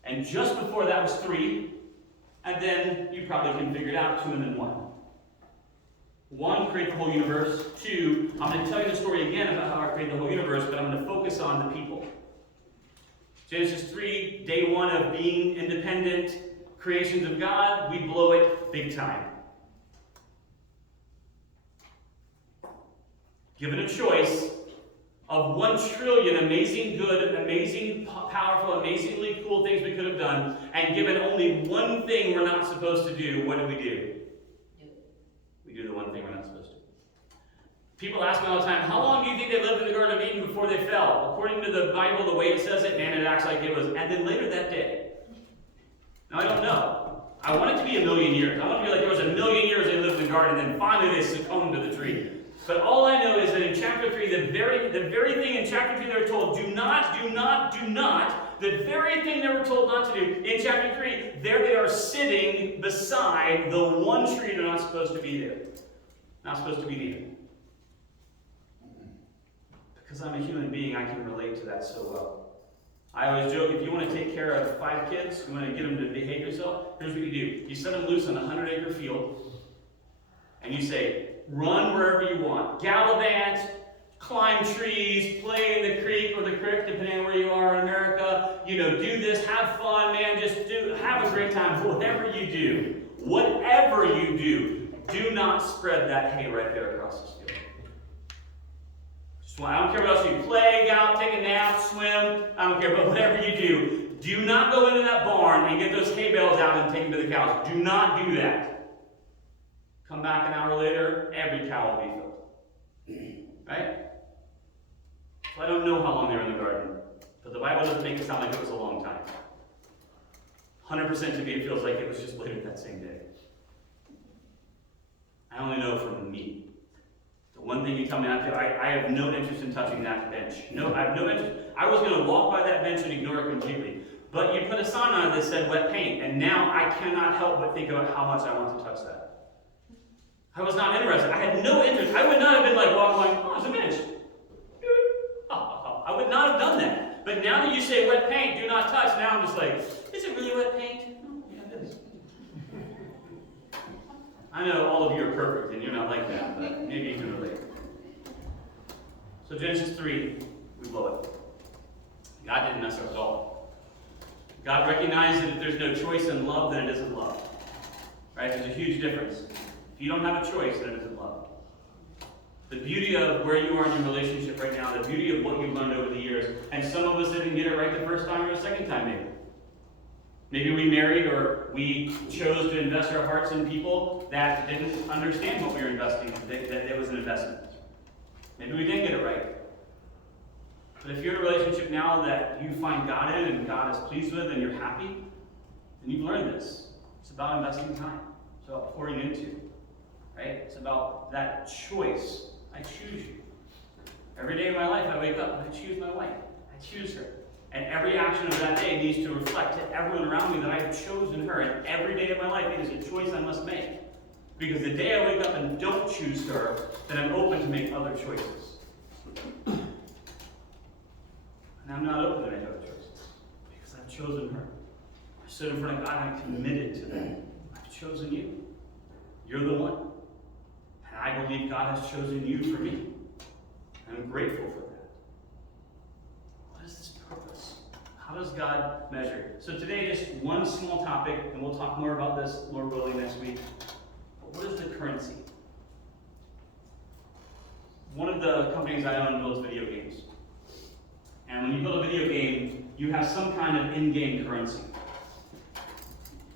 And just before that was 3, and then you probably can figure it out, 2 and then 1. 1, create the whole universe. 2, I'm going to tell you the story again about how I created the whole universe, but I'm going to focus on the people. Genesis 3, day 1 of being independent creations of God, we blow it big time. Given a choice of 1 trillion amazing good, amazing powerful, amazingly cool things we could have done, and given only one thing we're not supposed to do, what do? We do the one thing we're not supposed to. People ask me all the time, how long do you think they lived in the Garden of Eden before they fell? According to the Bible, the way it says it, man, it acts like it was, and then later that day. Now, I don't know. I want it to be 1,000,000 years. I want it to be like there was 1,000,000 years they lived in the garden, and then finally they succumbed to the tree. But all I know is that in chapter 3, the very thing in chapter 3 they were told, do not, the very thing they were told not to do, in chapter 3, there they are sitting beside the one tree they're not supposed to be there. Not supposed to be near. Because I'm a human being, I can relate to that so well. I always joke, if you want to take care of 5 kids, you want to get them to behave yourself, here's what you do. You set them loose on a 100-acre field, and you say, run wherever you want. Gallivant, climb trees, play in the creek or the creek, depending on where you are in America. Do this, have fun, man, have a great time. Whatever you do, do not spread that hay right there across this field. I don't care what else you play, go out, take a nap, swim, I don't care, but whatever you do not go into that barn and get those hay bales out and take them to the cows. Do not do that. Come back an hour later, every cow will be filled. Right? So I don't know how long they were in the garden, but the Bible doesn't make it sound like it was a long time. 100% to me, it feels like it was just later that same day. I only know from me. The one thing you tell me not to, I have no interest in touching that bench. No, I have no interest. I was going to walk by that bench and ignore it completely. But you put a sign on it that said wet paint, and now I cannot help but think about how much I want to touch that. I was not interested. I had no interest. I would not have been like walking like, oh, it's a bench. I would not have done that. But now that you say wet paint, do not touch, now I'm just like, is it really wet paint? Oh, yeah, it is. I know all of you are perfect and you're not like that, but maybe you can relate. So Genesis 3, we blow it. God didn't mess up at all. God recognized that if there's no choice in love, then it isn't love. Right? There's a huge difference. If you don't have a choice, then it isn't love. The beauty of where you are in your relationship right now, the beauty of what you've learned over the years, and some of us didn't get it right the first time or the second time maybe. Maybe we married or we chose to invest our hearts in people that didn't understand what we were investing in, that it was an investment. Maybe we didn't get it right. But if you're in a relationship now that you find God in and God is pleased with and you're happy, then you've learned this. It's about investing time. It's about pouring into. Right? It's about that choice. I choose you. Every day of my life I wake up and I choose my wife. I choose her. And every action of that day needs to reflect to everyone around me that I have chosen her. And every day of my life it is a choice I must make. Because the day I wake up and don't choose her, then I'm open to make other choices. And I'm not open to make other choices. Because I've chosen her. I stood in front of God and I committed to that. I've chosen you. You're the one. And I believe God has chosen you for me. And I'm grateful for that. What is this purpose? How does God measure? So today, just one small topic, and we'll talk more about this, Lord willing, next week. But what is the currency? One of the companies I own builds video games. And when you build a video game, you have some kind of in-game currency.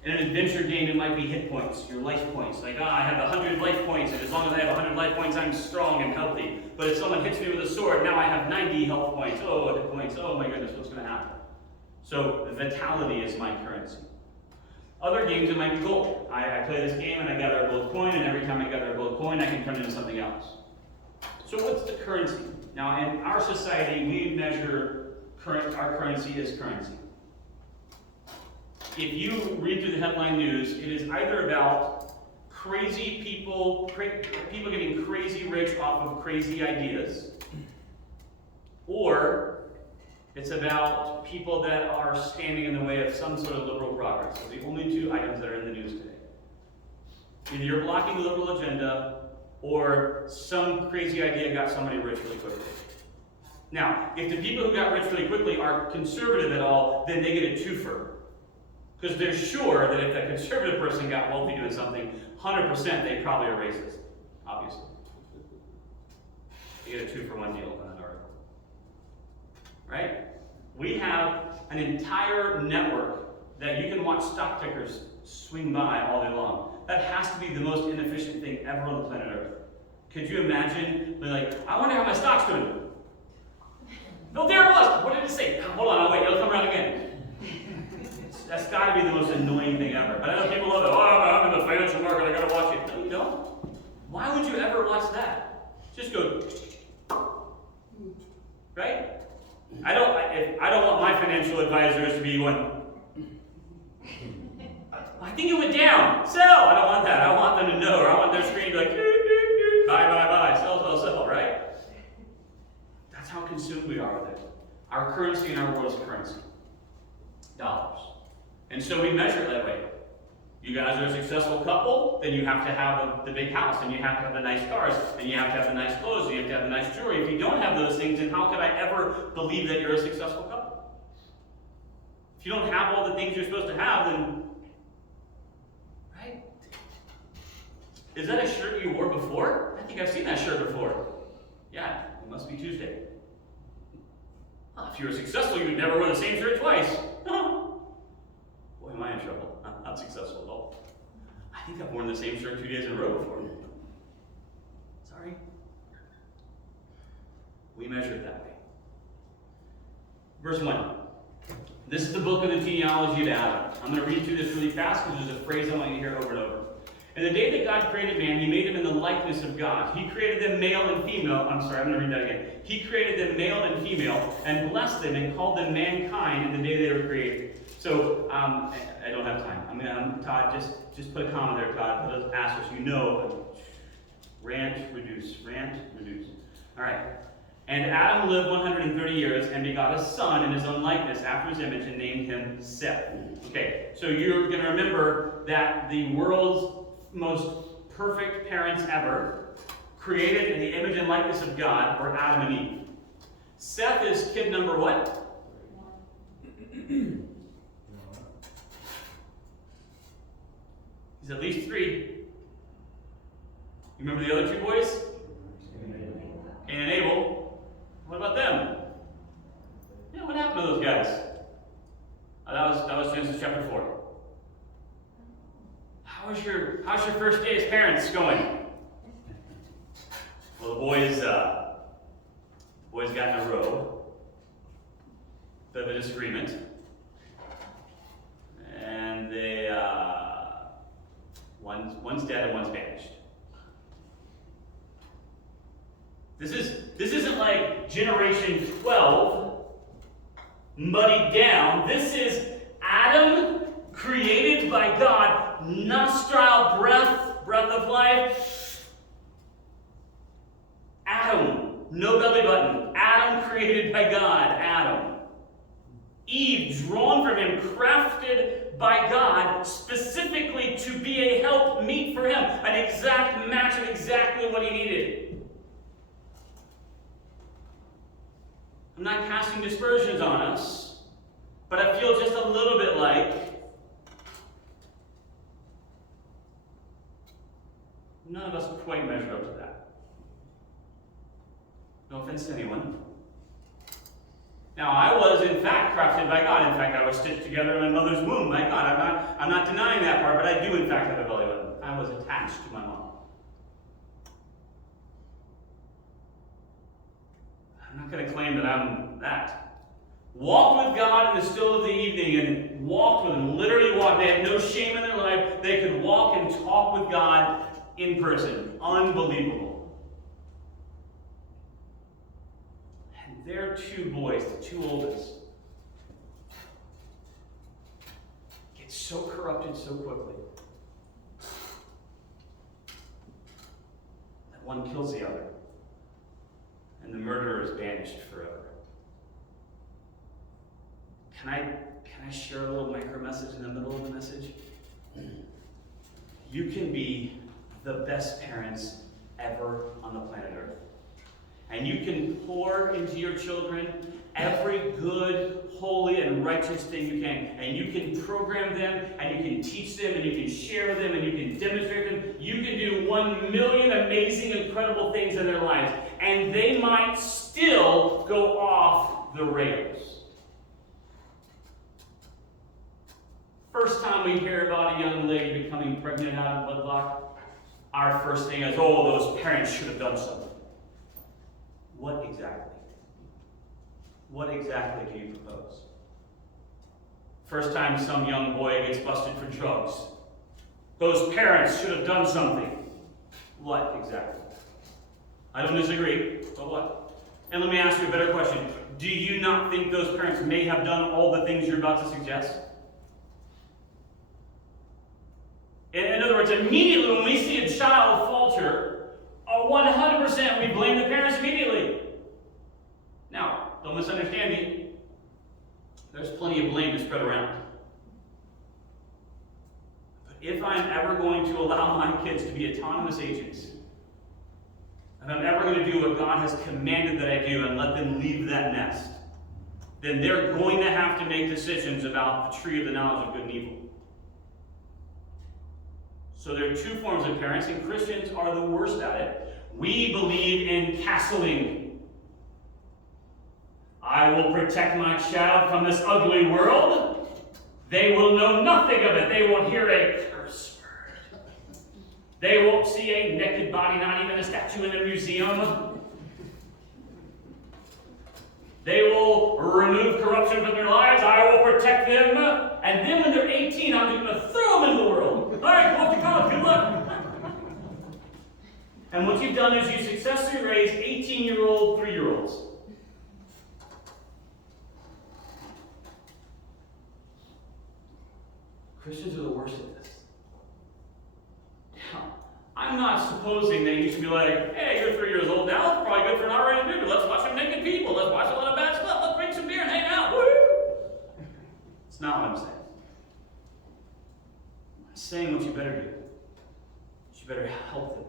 In an adventure game, it might be hit points, your life points. Like, I have 100 life points, and as long as I have 100 life points, I'm strong and healthy. But if someone hits me with a sword, now I have 90 health points. Oh, hit points. Oh my goodness, what's going to happen? So, vitality is my currency. Other games, it might be gold. I play this game, and I gather a gold coin, and every time I gather a gold coin, I can turn it into something else. So what's the currency? Now, in our society, we measure our currency as currency. If you read through the headline news, it is either about crazy people getting crazy rich off of crazy ideas, or it's about people that are standing in the way of some sort of liberal progress. Those are the only two items that are in the news today. Either you're blocking the liberal agenda, or some crazy idea got somebody rich really quickly. Now, if the people who got rich really quickly are conservative at all, then they get a twofer. Because they're sure that if that conservative person got wealthy doing something, 100% they probably are racist, obviously. You get a 2-for-1 deal on that article. Right? We have an entire network that you can watch stock tickers swing by all day long. That has to be the most inefficient thing ever on the planet Earth. Could you imagine, like, I wonder how my stock's doing? No, there it was! What did it say? Hold on, I'll wait, it'll come around again. That's got to be the most annoying thing ever. But I know people love it. Oh, I'm in the financial market, I gotta watch it. No, you don't. Why would you ever watch that? Just go, right? I don't want my financial advisors to be going, I think it went down. Sell! I don't want that. I want them to know, or I want their screen to be like, buy, sell, right? That's how consumed we are with it. Our currency in our world is currency. Dollars. And so we measure it that way. You guys are a successful couple, then you have to have the big house, and you have to have the nice cars, and you have to have the nice clothes, and you have to have the nice jewelry. If you don't have those things, then how could I ever believe that you're a successful couple? If you don't have all the things you're supposed to have, then, right? Is that a shirt you wore before? I think I've seen that shirt before. Yeah, it must be Tuesday. Well, if you were successful, you would never wear the same shirt twice. Boy, am I in trouble. I'm not successful at all. I think I've worn the same shirt 2 days in a row before. Sorry. We measure it that way. Verse 1. This is the book of the genealogy of Adam. I'm going to read through this really fast because there's a phrase I want you to hear over and over. In the day that God created man, he made him in the likeness of God. He created them male and female. I'm going to read that again. He created them male and female and blessed them and called them mankind in the day they were created. So, I don't have time. Todd, just put a comma there, Todd. Put an asterisk. You know, rant, reduce. All right. And Adam lived 130 years and begot a son in his own likeness after his image and named him Seth. Okay, so you're going to remember that the world's most perfect parents ever, created in the image and likeness of God, were Adam and Eve. Seth is kid number what? He's at least 3. You remember the other 2 boys? Cain and Abel. What about them? Yeah, what happened to those guys? That was Genesis chapter 4. How's your first day as parents going? Well, the boys got in a row. Bit of a disagreement. And they one's dead and one's banished. This isn't like generation 12 muddied down. This is Adam created by God, nostril breath of life. Adam, no belly button. Adam created by God, Adam. Eve, drawn from him, crafted by God specifically to be a help meet for him, an exact match of exactly what he needed. I'm not casting dispersions on us, but I feel just a little bit like none of us quite measure up to that. No offense to anyone. Now, I was in fact crafted by God. In fact, I was stitched together in my mother's womb by God. I'm not denying that part, but I do in fact have a belly button. I was attached to my mom. I'm not going to claim that I'm that. Walked with God in the still of the evening and walked with Him. Literally walked. They had no shame in their life. They could walk and talk with God in person. Unbelievable. And their 2 boys, the 2 oldest, get so corrupted so quickly. one kills the other, and the murderer is banished forever. Can I share a little micro message in the middle of the message? You can be the best parents ever on the planet Earth. And you can pour into your children every good, holy, and righteous thing you can. And you can program them, and you can teach them, and you can share them, and you can demonstrate them. You can do 1 million amazing, incredible things in their lives. And they might still go off the rails. First time we hear about a young lady becoming pregnant out of wedlock, our first thing is, oh, those parents should have done something. What exactly? What exactly do you propose? First time some young boy gets busted for drugs, those parents should have done something. What exactly? I don't disagree, but what? And let me ask you a better question. Do you not think those parents may have done all the things you're about to suggest? In other words, immediately when we see a child falter, 100% we blame the parents immediately. Now, don't misunderstand me. There's plenty of blame to spread around. But if I'm ever going to allow my kids to be autonomous agents, if I'm ever going to do what God has commanded that I do and let them leave that nest, then they're going to have to make decisions about the tree of the knowledge of good and evil. So there are two forms of parenting. Christians are the worst at it. We believe in castling. I will protect my child from this ugly world. They will know nothing of it. They won't hear a curse word. They won't see a naked body, not even a statue in a museum. They will remove corruption from their lives. I will protect them. And then when they're 18, I'm going to throw them into the world. All right, go off to college. Good luck. And what you've done is you successfully raised 18-year-old 3-year-olds. Christians are the worst at this. Now, I'm not supposing that you should be like, hey, you're 3 years old now. It's probably good for an R-rated movie. Let's watch some naked people. Let's watch a lot of bad stuff. Let's drink some beer and hang out. Woo! It's not what I'm saying. I'm saying what you better do. You better help them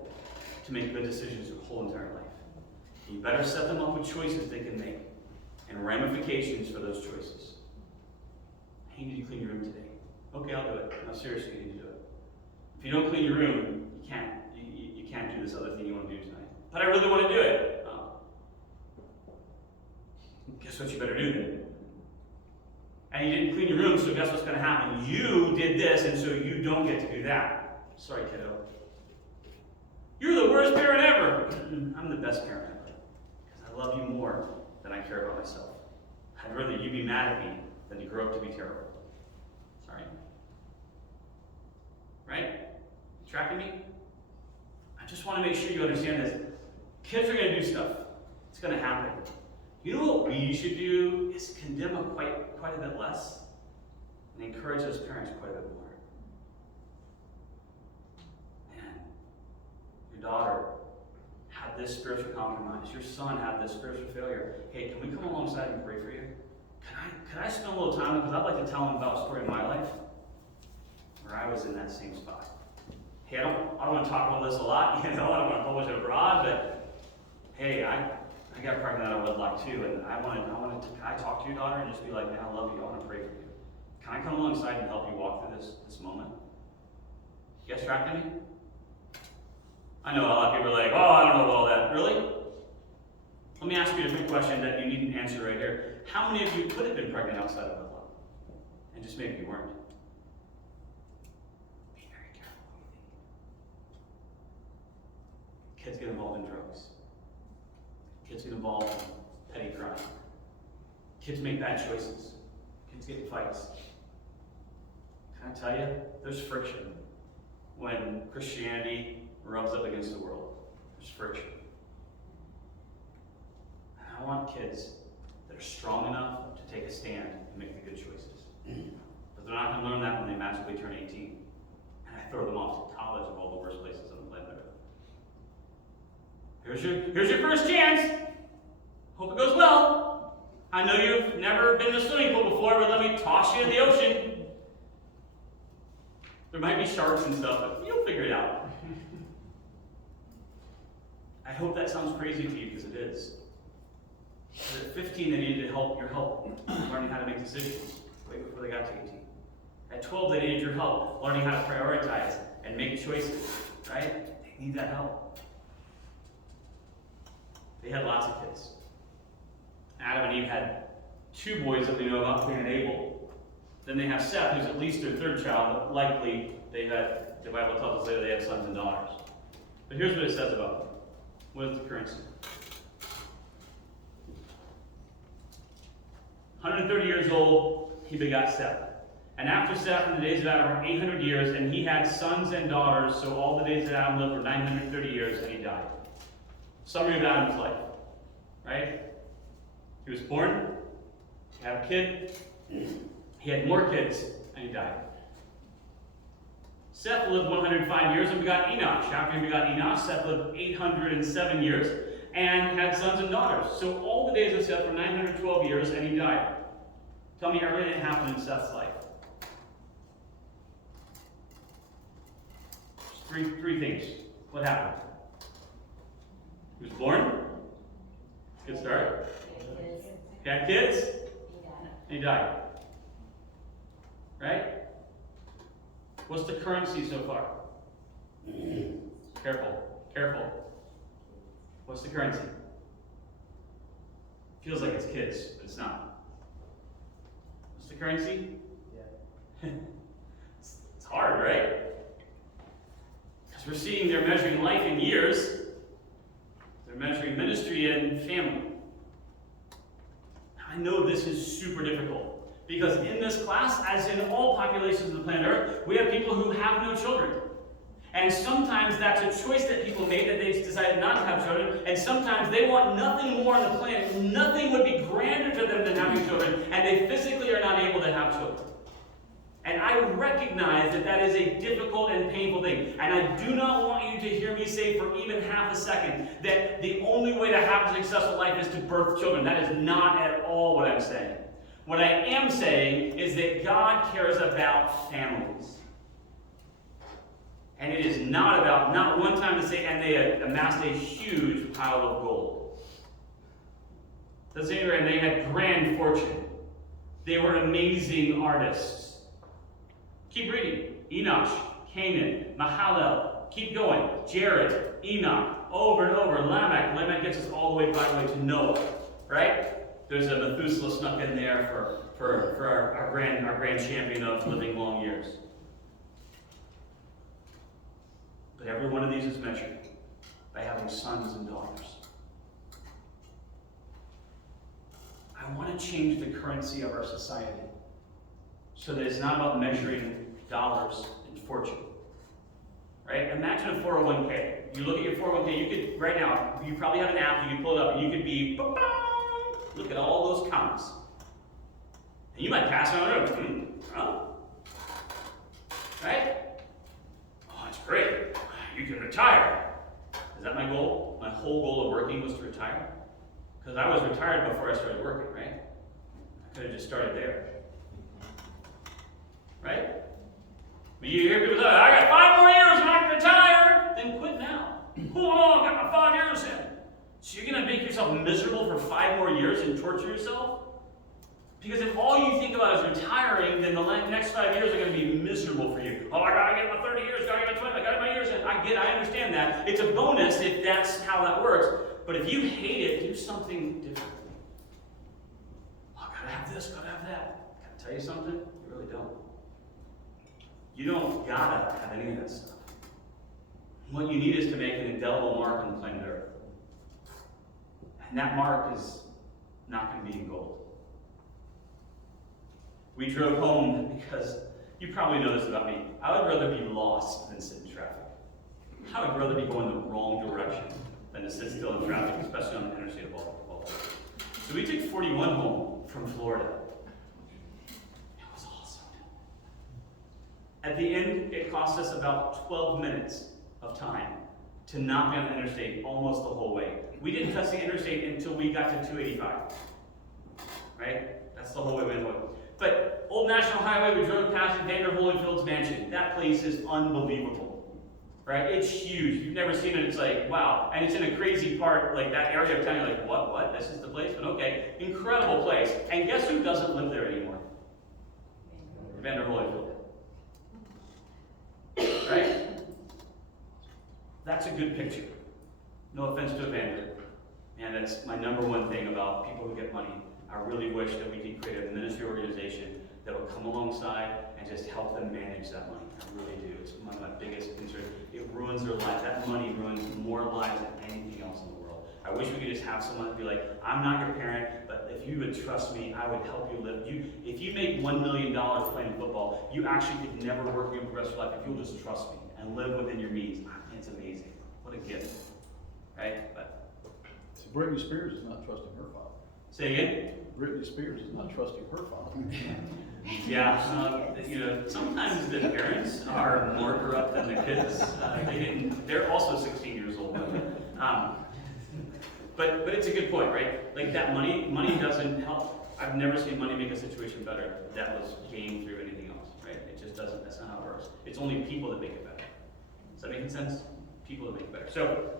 to make good decisions their whole entire life. You better set them up with choices they can make and ramifications for those choices. Hey, need you clean your room today? Okay, I'll do it. No, seriously, you need to do it. If you don't clean your room, you can't do this other thing you want to do tonight. But I really want to do it. Guess what you better do then? And you didn't clean your room, so guess what's going to happen? You did this, and so you don't get to do that. Sorry, kiddo. You're the worst parent ever. I'm the best parent ever. Because I love you more than I care about myself. I'd rather you be mad at me than to grow up to be terrible. Sorry. Right? You tracking me? I just want to make sure you understand this. Kids are going to do stuff. It's going to happen. You know what we should do is condemn them quite a bit less and encourage those parents quite a bit more. Man, your daughter had this spiritual compromise. Your son had this spiritual failure. Hey, can we come alongside and pray for you? Can I spend a little time? Because I'd like to tell them about a story of my life where I was in that same spot. Hey, I don't want to talk about this a lot. I don't want to publish it abroad, but hey, I got pregnant out of wedlock too, and can I talk to your daughter and just be like, man, I love you, I want to pray for you. Can I come alongside and help you walk through this moment? You guys tracking me? I know a lot of people are like, oh, I don't know about all that. Really? Let me ask you a different question that you needn't answer right here. How many of you could have been pregnant outside of wedlock? And just maybe you weren't. Be very careful what you think. Kids get involved in drugs. Kids get involved in petty crime. Kids make bad choices. Kids get in fights. Can I tell you, there's friction when Christianity rubs up against the world. There's friction. And I want kids that are strong enough to take a stand and make the good choices. But they're not going to learn that when they magically turn 18. And I throw them off to college of all the worst places on the planet Earth. Here's your first chance. Hope it goes well. I know you've never been in a swimming pool before, but let me toss you in the ocean. There might be sharks and stuff, but you'll figure it out. I hope that sounds crazy to you, because it is. But at 15, they needed your help learning how to make decisions way before they got to 18. At 12, they needed your help learning how to prioritize and make choices, right? They need that help. They had lots of kids. Adam and Eve had 2 boys that we know about, Cain and Abel. Then they have Seth, who's at least their 3rd child, but likely the Bible tells us later they had sons and daughters. But here's what it says about them. What is the currency? 130 years old, he begot Seth. And after Seth, in the days of Adam, were 800 years, and he had sons and daughters, so all the days that Adam lived were 930 years, and he died. Summary of Adam's life, right? He was born, he had a kid, he had more kids, and he died. Seth lived 105 years and begot Enosh. After he begot Enosh, Seth lived 807 years and had sons and daughters. So all the days of Seth were 912 years, and he died. Tell me everything that happened in Seth's life. Three things. What happened? He was born. Good start. He had kids. And he died. Right? What's the currency so far? Careful. What's the currency? Feels like it's kids, but it's not. What's the currency? Yeah. It's hard, right? Because we're seeing they're measuring life in years. They're measuring ministry and family. I know this is super difficult. Because in this class, as in all populations of the planet Earth, we have people who have no children. And sometimes that's a choice that people made, that they decided not to have children. And sometimes they want nothing more on the planet. Nothing would be grander to them than having children. And they physically are not able to have children. And I recognize that that is a difficult and painful thing. And I do not want you to hear me say for even half a second that the only way to have a successful life is to birth children. That is not at all what I'm saying. What I am saying is that God cares about families. And it is not about, not one time to say, and they amassed a huge pile of gold. Doesn't say anywhere, and they had grand fortune. They were amazing artists. Keep reading. Enosh, Canaan, Mahalalel, keep going. Jared, Enoch, over and over. Lamech. Lamech gets us all the way, by the way, to Noah. Right? There's a Methuselah snuck in there for our grand champion of living long years. But every one of these is measured by having sons and daughters. I want to change the currency of our society so that it's not about measuring dollars and fortune. Right? Imagine a 401k. You look at your 401k, you could, right now, you probably have an app, you can pull it up, and you could be, look at all those counts. And you might pass it on over. Right? Oh, it's great. You can retire. Is that my goal? My whole goal of working was to retire? Because I was retired before I started working, right? I could have just started there. Right? But you hear people say, I got 5 more years and I can retire. Then quit now. Hold on, I got my 5 years in. So you're going to make yourself miserable for 5 more years and torture yourself? Because if all you think about is retiring, then the next 5 years are going to be miserable for you. Oh, I got to get my 30 years, got to get my 20, I got to get my years in. I understand that. It's a bonus if that's how that works. But if you hate it, do something different. Oh, I got to have this, got to have that. Got to tell you something? You really don't. You don't got to have any of that stuff. What you need is to make an indelible mark on the planet Earth. And that mark is not going to be in gold. We drove home because you probably know this about me. I would rather be lost than sit in traffic. I would rather be going the wrong direction than to sit still in traffic, especially on the interstate of Baltimore. So we took 41 home from Florida. It was awesome. At the end, it cost us about 12 minutes of time to not be on the interstate almost the whole way. We didn't touch the interstate until we got to 285. Right? That's the whole way we went. But Old National Highway, we drove past Vander Holyfield's mansion. That place is unbelievable. Right? It's huge. You've never seen it. It's like, wow. And it's in a crazy part, like that area of town. You're like, what? This is the place? But okay. Incredible place. And guess who doesn't live there anymore? Vander Holyfield. Right? That's a good picture. No offense to Evander. And that's my number one thing about people who get money. I really wish that we could create a ministry organization that will come alongside and just help them manage that money. I really do. It's one of my biggest concerns. It ruins their life. That money ruins more lives than anything else in the world. I wish we could just have someone be like, I'm not your parent, but if you would trust me, I would help you live. If you make $1 million playing football, you actually could never work for the rest of your life if you'll just trust me and live within your means. It's amazing. What a gift. Right? But So Britney Spears is not trusting her father. say again? Britney Spears is not trusting her father. Yeah, sometimes the parents are more corrupt than the kids. They're also 16 years old. But it's a good point, right? Like that money doesn't help. I've never seen money make a situation better that was gained through anything else, right? It just doesn't, that's not how it works. It's only people that make it better. Does that make sense? People that make it better. So,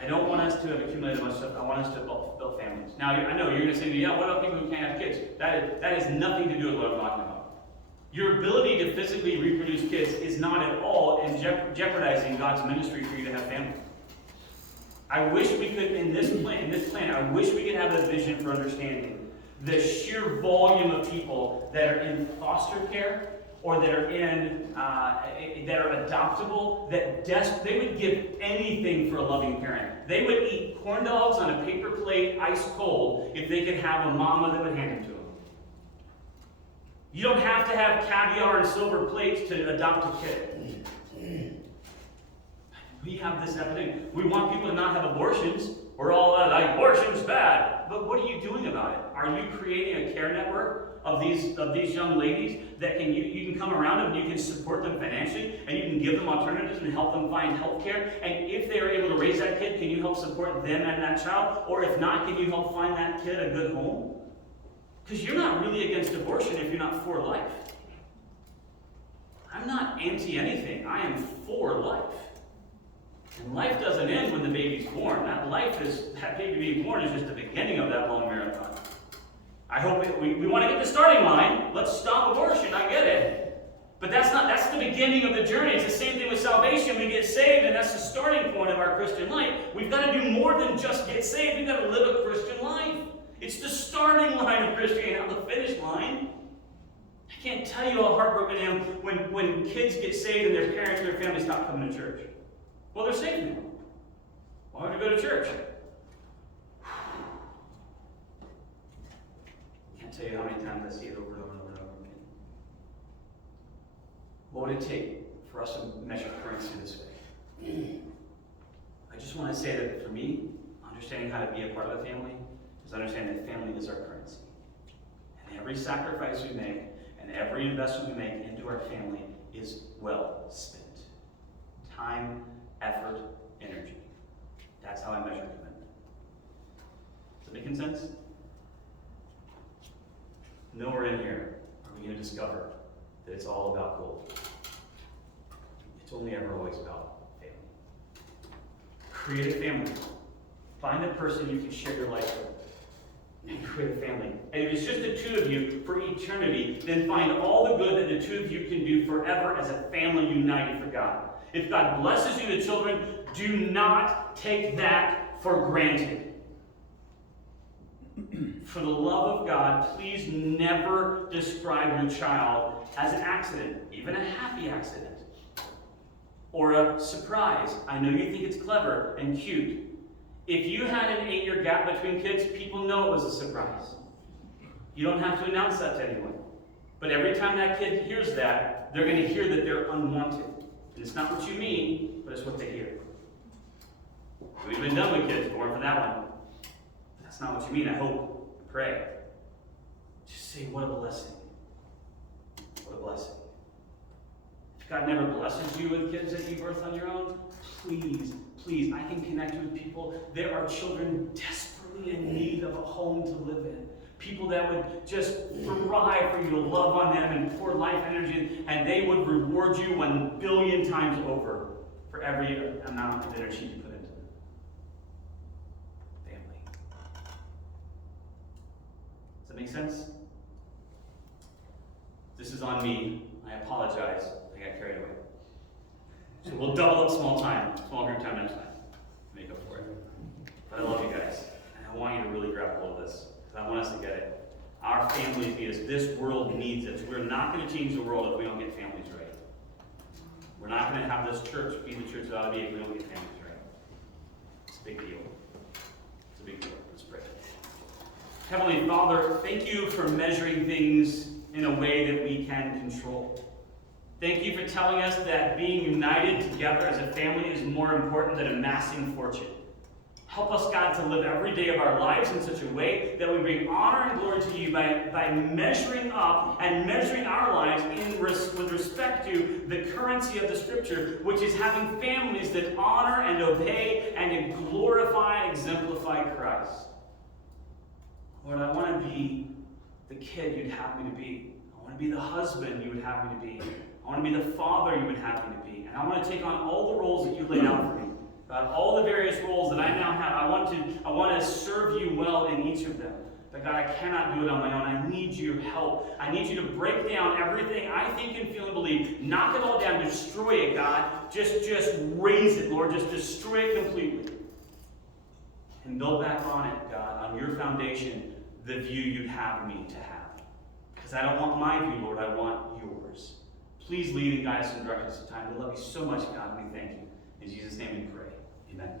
I don't want us to have accumulated much stuff. I want us to build families. Now, I know you're going to say to me, yeah, what about people who can't have kids? That has nothing to do with what I'm talking about. Your ability to physically reproduce kids is not at all in jeopardizing God's ministry for you to have family. I wish we could, in this plan, I wish we could have a vision for understanding the sheer volume of people that are in foster care or that are that are adoptable, they would give anything for a loving parent. They would eat corn dogs on a paper plate, ice cold, if they could have a mama that would hand them to them. You don't have to have caviar and silver plates to adopt a kid. We have this epidemic. We want people to not have abortions. We're all like, abortion's bad. But what are you doing about it? Are you creating a care network of these young ladies that you can come around them and you can support them financially and you can give them alternatives and help them find health care? And if they are able to raise that kid, can you help support them and that child? Or if not, can you help find that kid a good home? Because you're not really against abortion if you're not for life. I'm not anti anything. I am for life. And life doesn't end when the baby's born. That baby being born is just the beginning of that long marathon. I hope we want to get the starting line. Let's stop abortion. I get it. But that's the beginning of the journey. It's the same thing with salvation. We get saved, and that's the starting point of our Christian life. We've got to do more than just get saved. We've got to live a Christian life. It's the starting line of Christianity, not the finish line. I can't tell you how heartbroken I am when kids get saved and their parents and their family stop coming to church. Well, they're saved now. Why would you go to church? Can't tell you how many times I see it over and over and over and over again. What would it take for us to measure currency this way? I just want to say that for me, understanding how to be a part of a family is understanding that family is our currency. And every sacrifice we make and every investment we make into our family is well spent. Time, effort, energy. That's how I measure commitment. Is that making sense? Nowhere in here are we going to discover that it's all about gold. It's only ever always about family. Create a family. Find a person you can share your life with. And create a family. And if it's just the two of you for eternity, then find all the good that the two of you can do forever as a family united for God. If God blesses you with children, do not take that for granted. For the love of God, please never describe your child as an accident, even a happy accident, or a surprise. I know you think it's clever and cute. If you had an 8-year gap between kids, people know it was a surprise. You don't have to announce that to anyone. But every time that kid hears that, they're going to hear that they're unwanted. And it's not what you mean, but it's what they hear. We've been done with kids, born for that one. That's not what you mean, I hope. Pray. Just say, what a blessing. What a blessing. If God never blesses you with kids that you birth on your own, please, please, I can connect with people. There are children desperately in need of a home to live in. People that would just thrive for you to love on them and pour life energy, and they would reward you 1 billion times over for every amount of energy you put into them. Family. Does that make sense? This is on me. I apologize. I got carried away. So we'll double up small group time next time. Make up for it. But I love you guys. And I want you to really grab hold of this. Because I want us to get it. Our families need us. This world needs us. We're not going to change the world if we don't get families right. We're not going to have this church be the church it ought to be if we don't get families right. It's a big deal. It's a big deal. Let's pray. Heavenly Father, thank you for measuring things in a way that we can control. Thank you for telling us that being united together as a family is more important than amassing fortune. Help us, God, to live every day of our lives in such a way that we bring honor and glory to you by measuring up and measuring our lives with respect to the currency of the Scripture, which is having families that honor and obey and glorify and exemplify Christ. Lord, I want to be the kid you'd have me to be. I want to be the husband you would have me to be. I want to be the father you would have me to be. And I want to take on all the roles that you laid out for me. God, all the various roles that I now have, I want to serve you well in each of them. But God, I cannot do it on my own. I need your help. I need you to break down everything I think and feel and believe. Knock it all down. Destroy it, God. Just raise it, Lord. Just destroy it completely. And build back on it, God, on your foundation, the view you'd have me to have. Because I don't want my view, Lord. I want yours. Please lead and guide us and direct us in time. We love you so much, God, and we thank you. In Jesus' name we pray. Amen.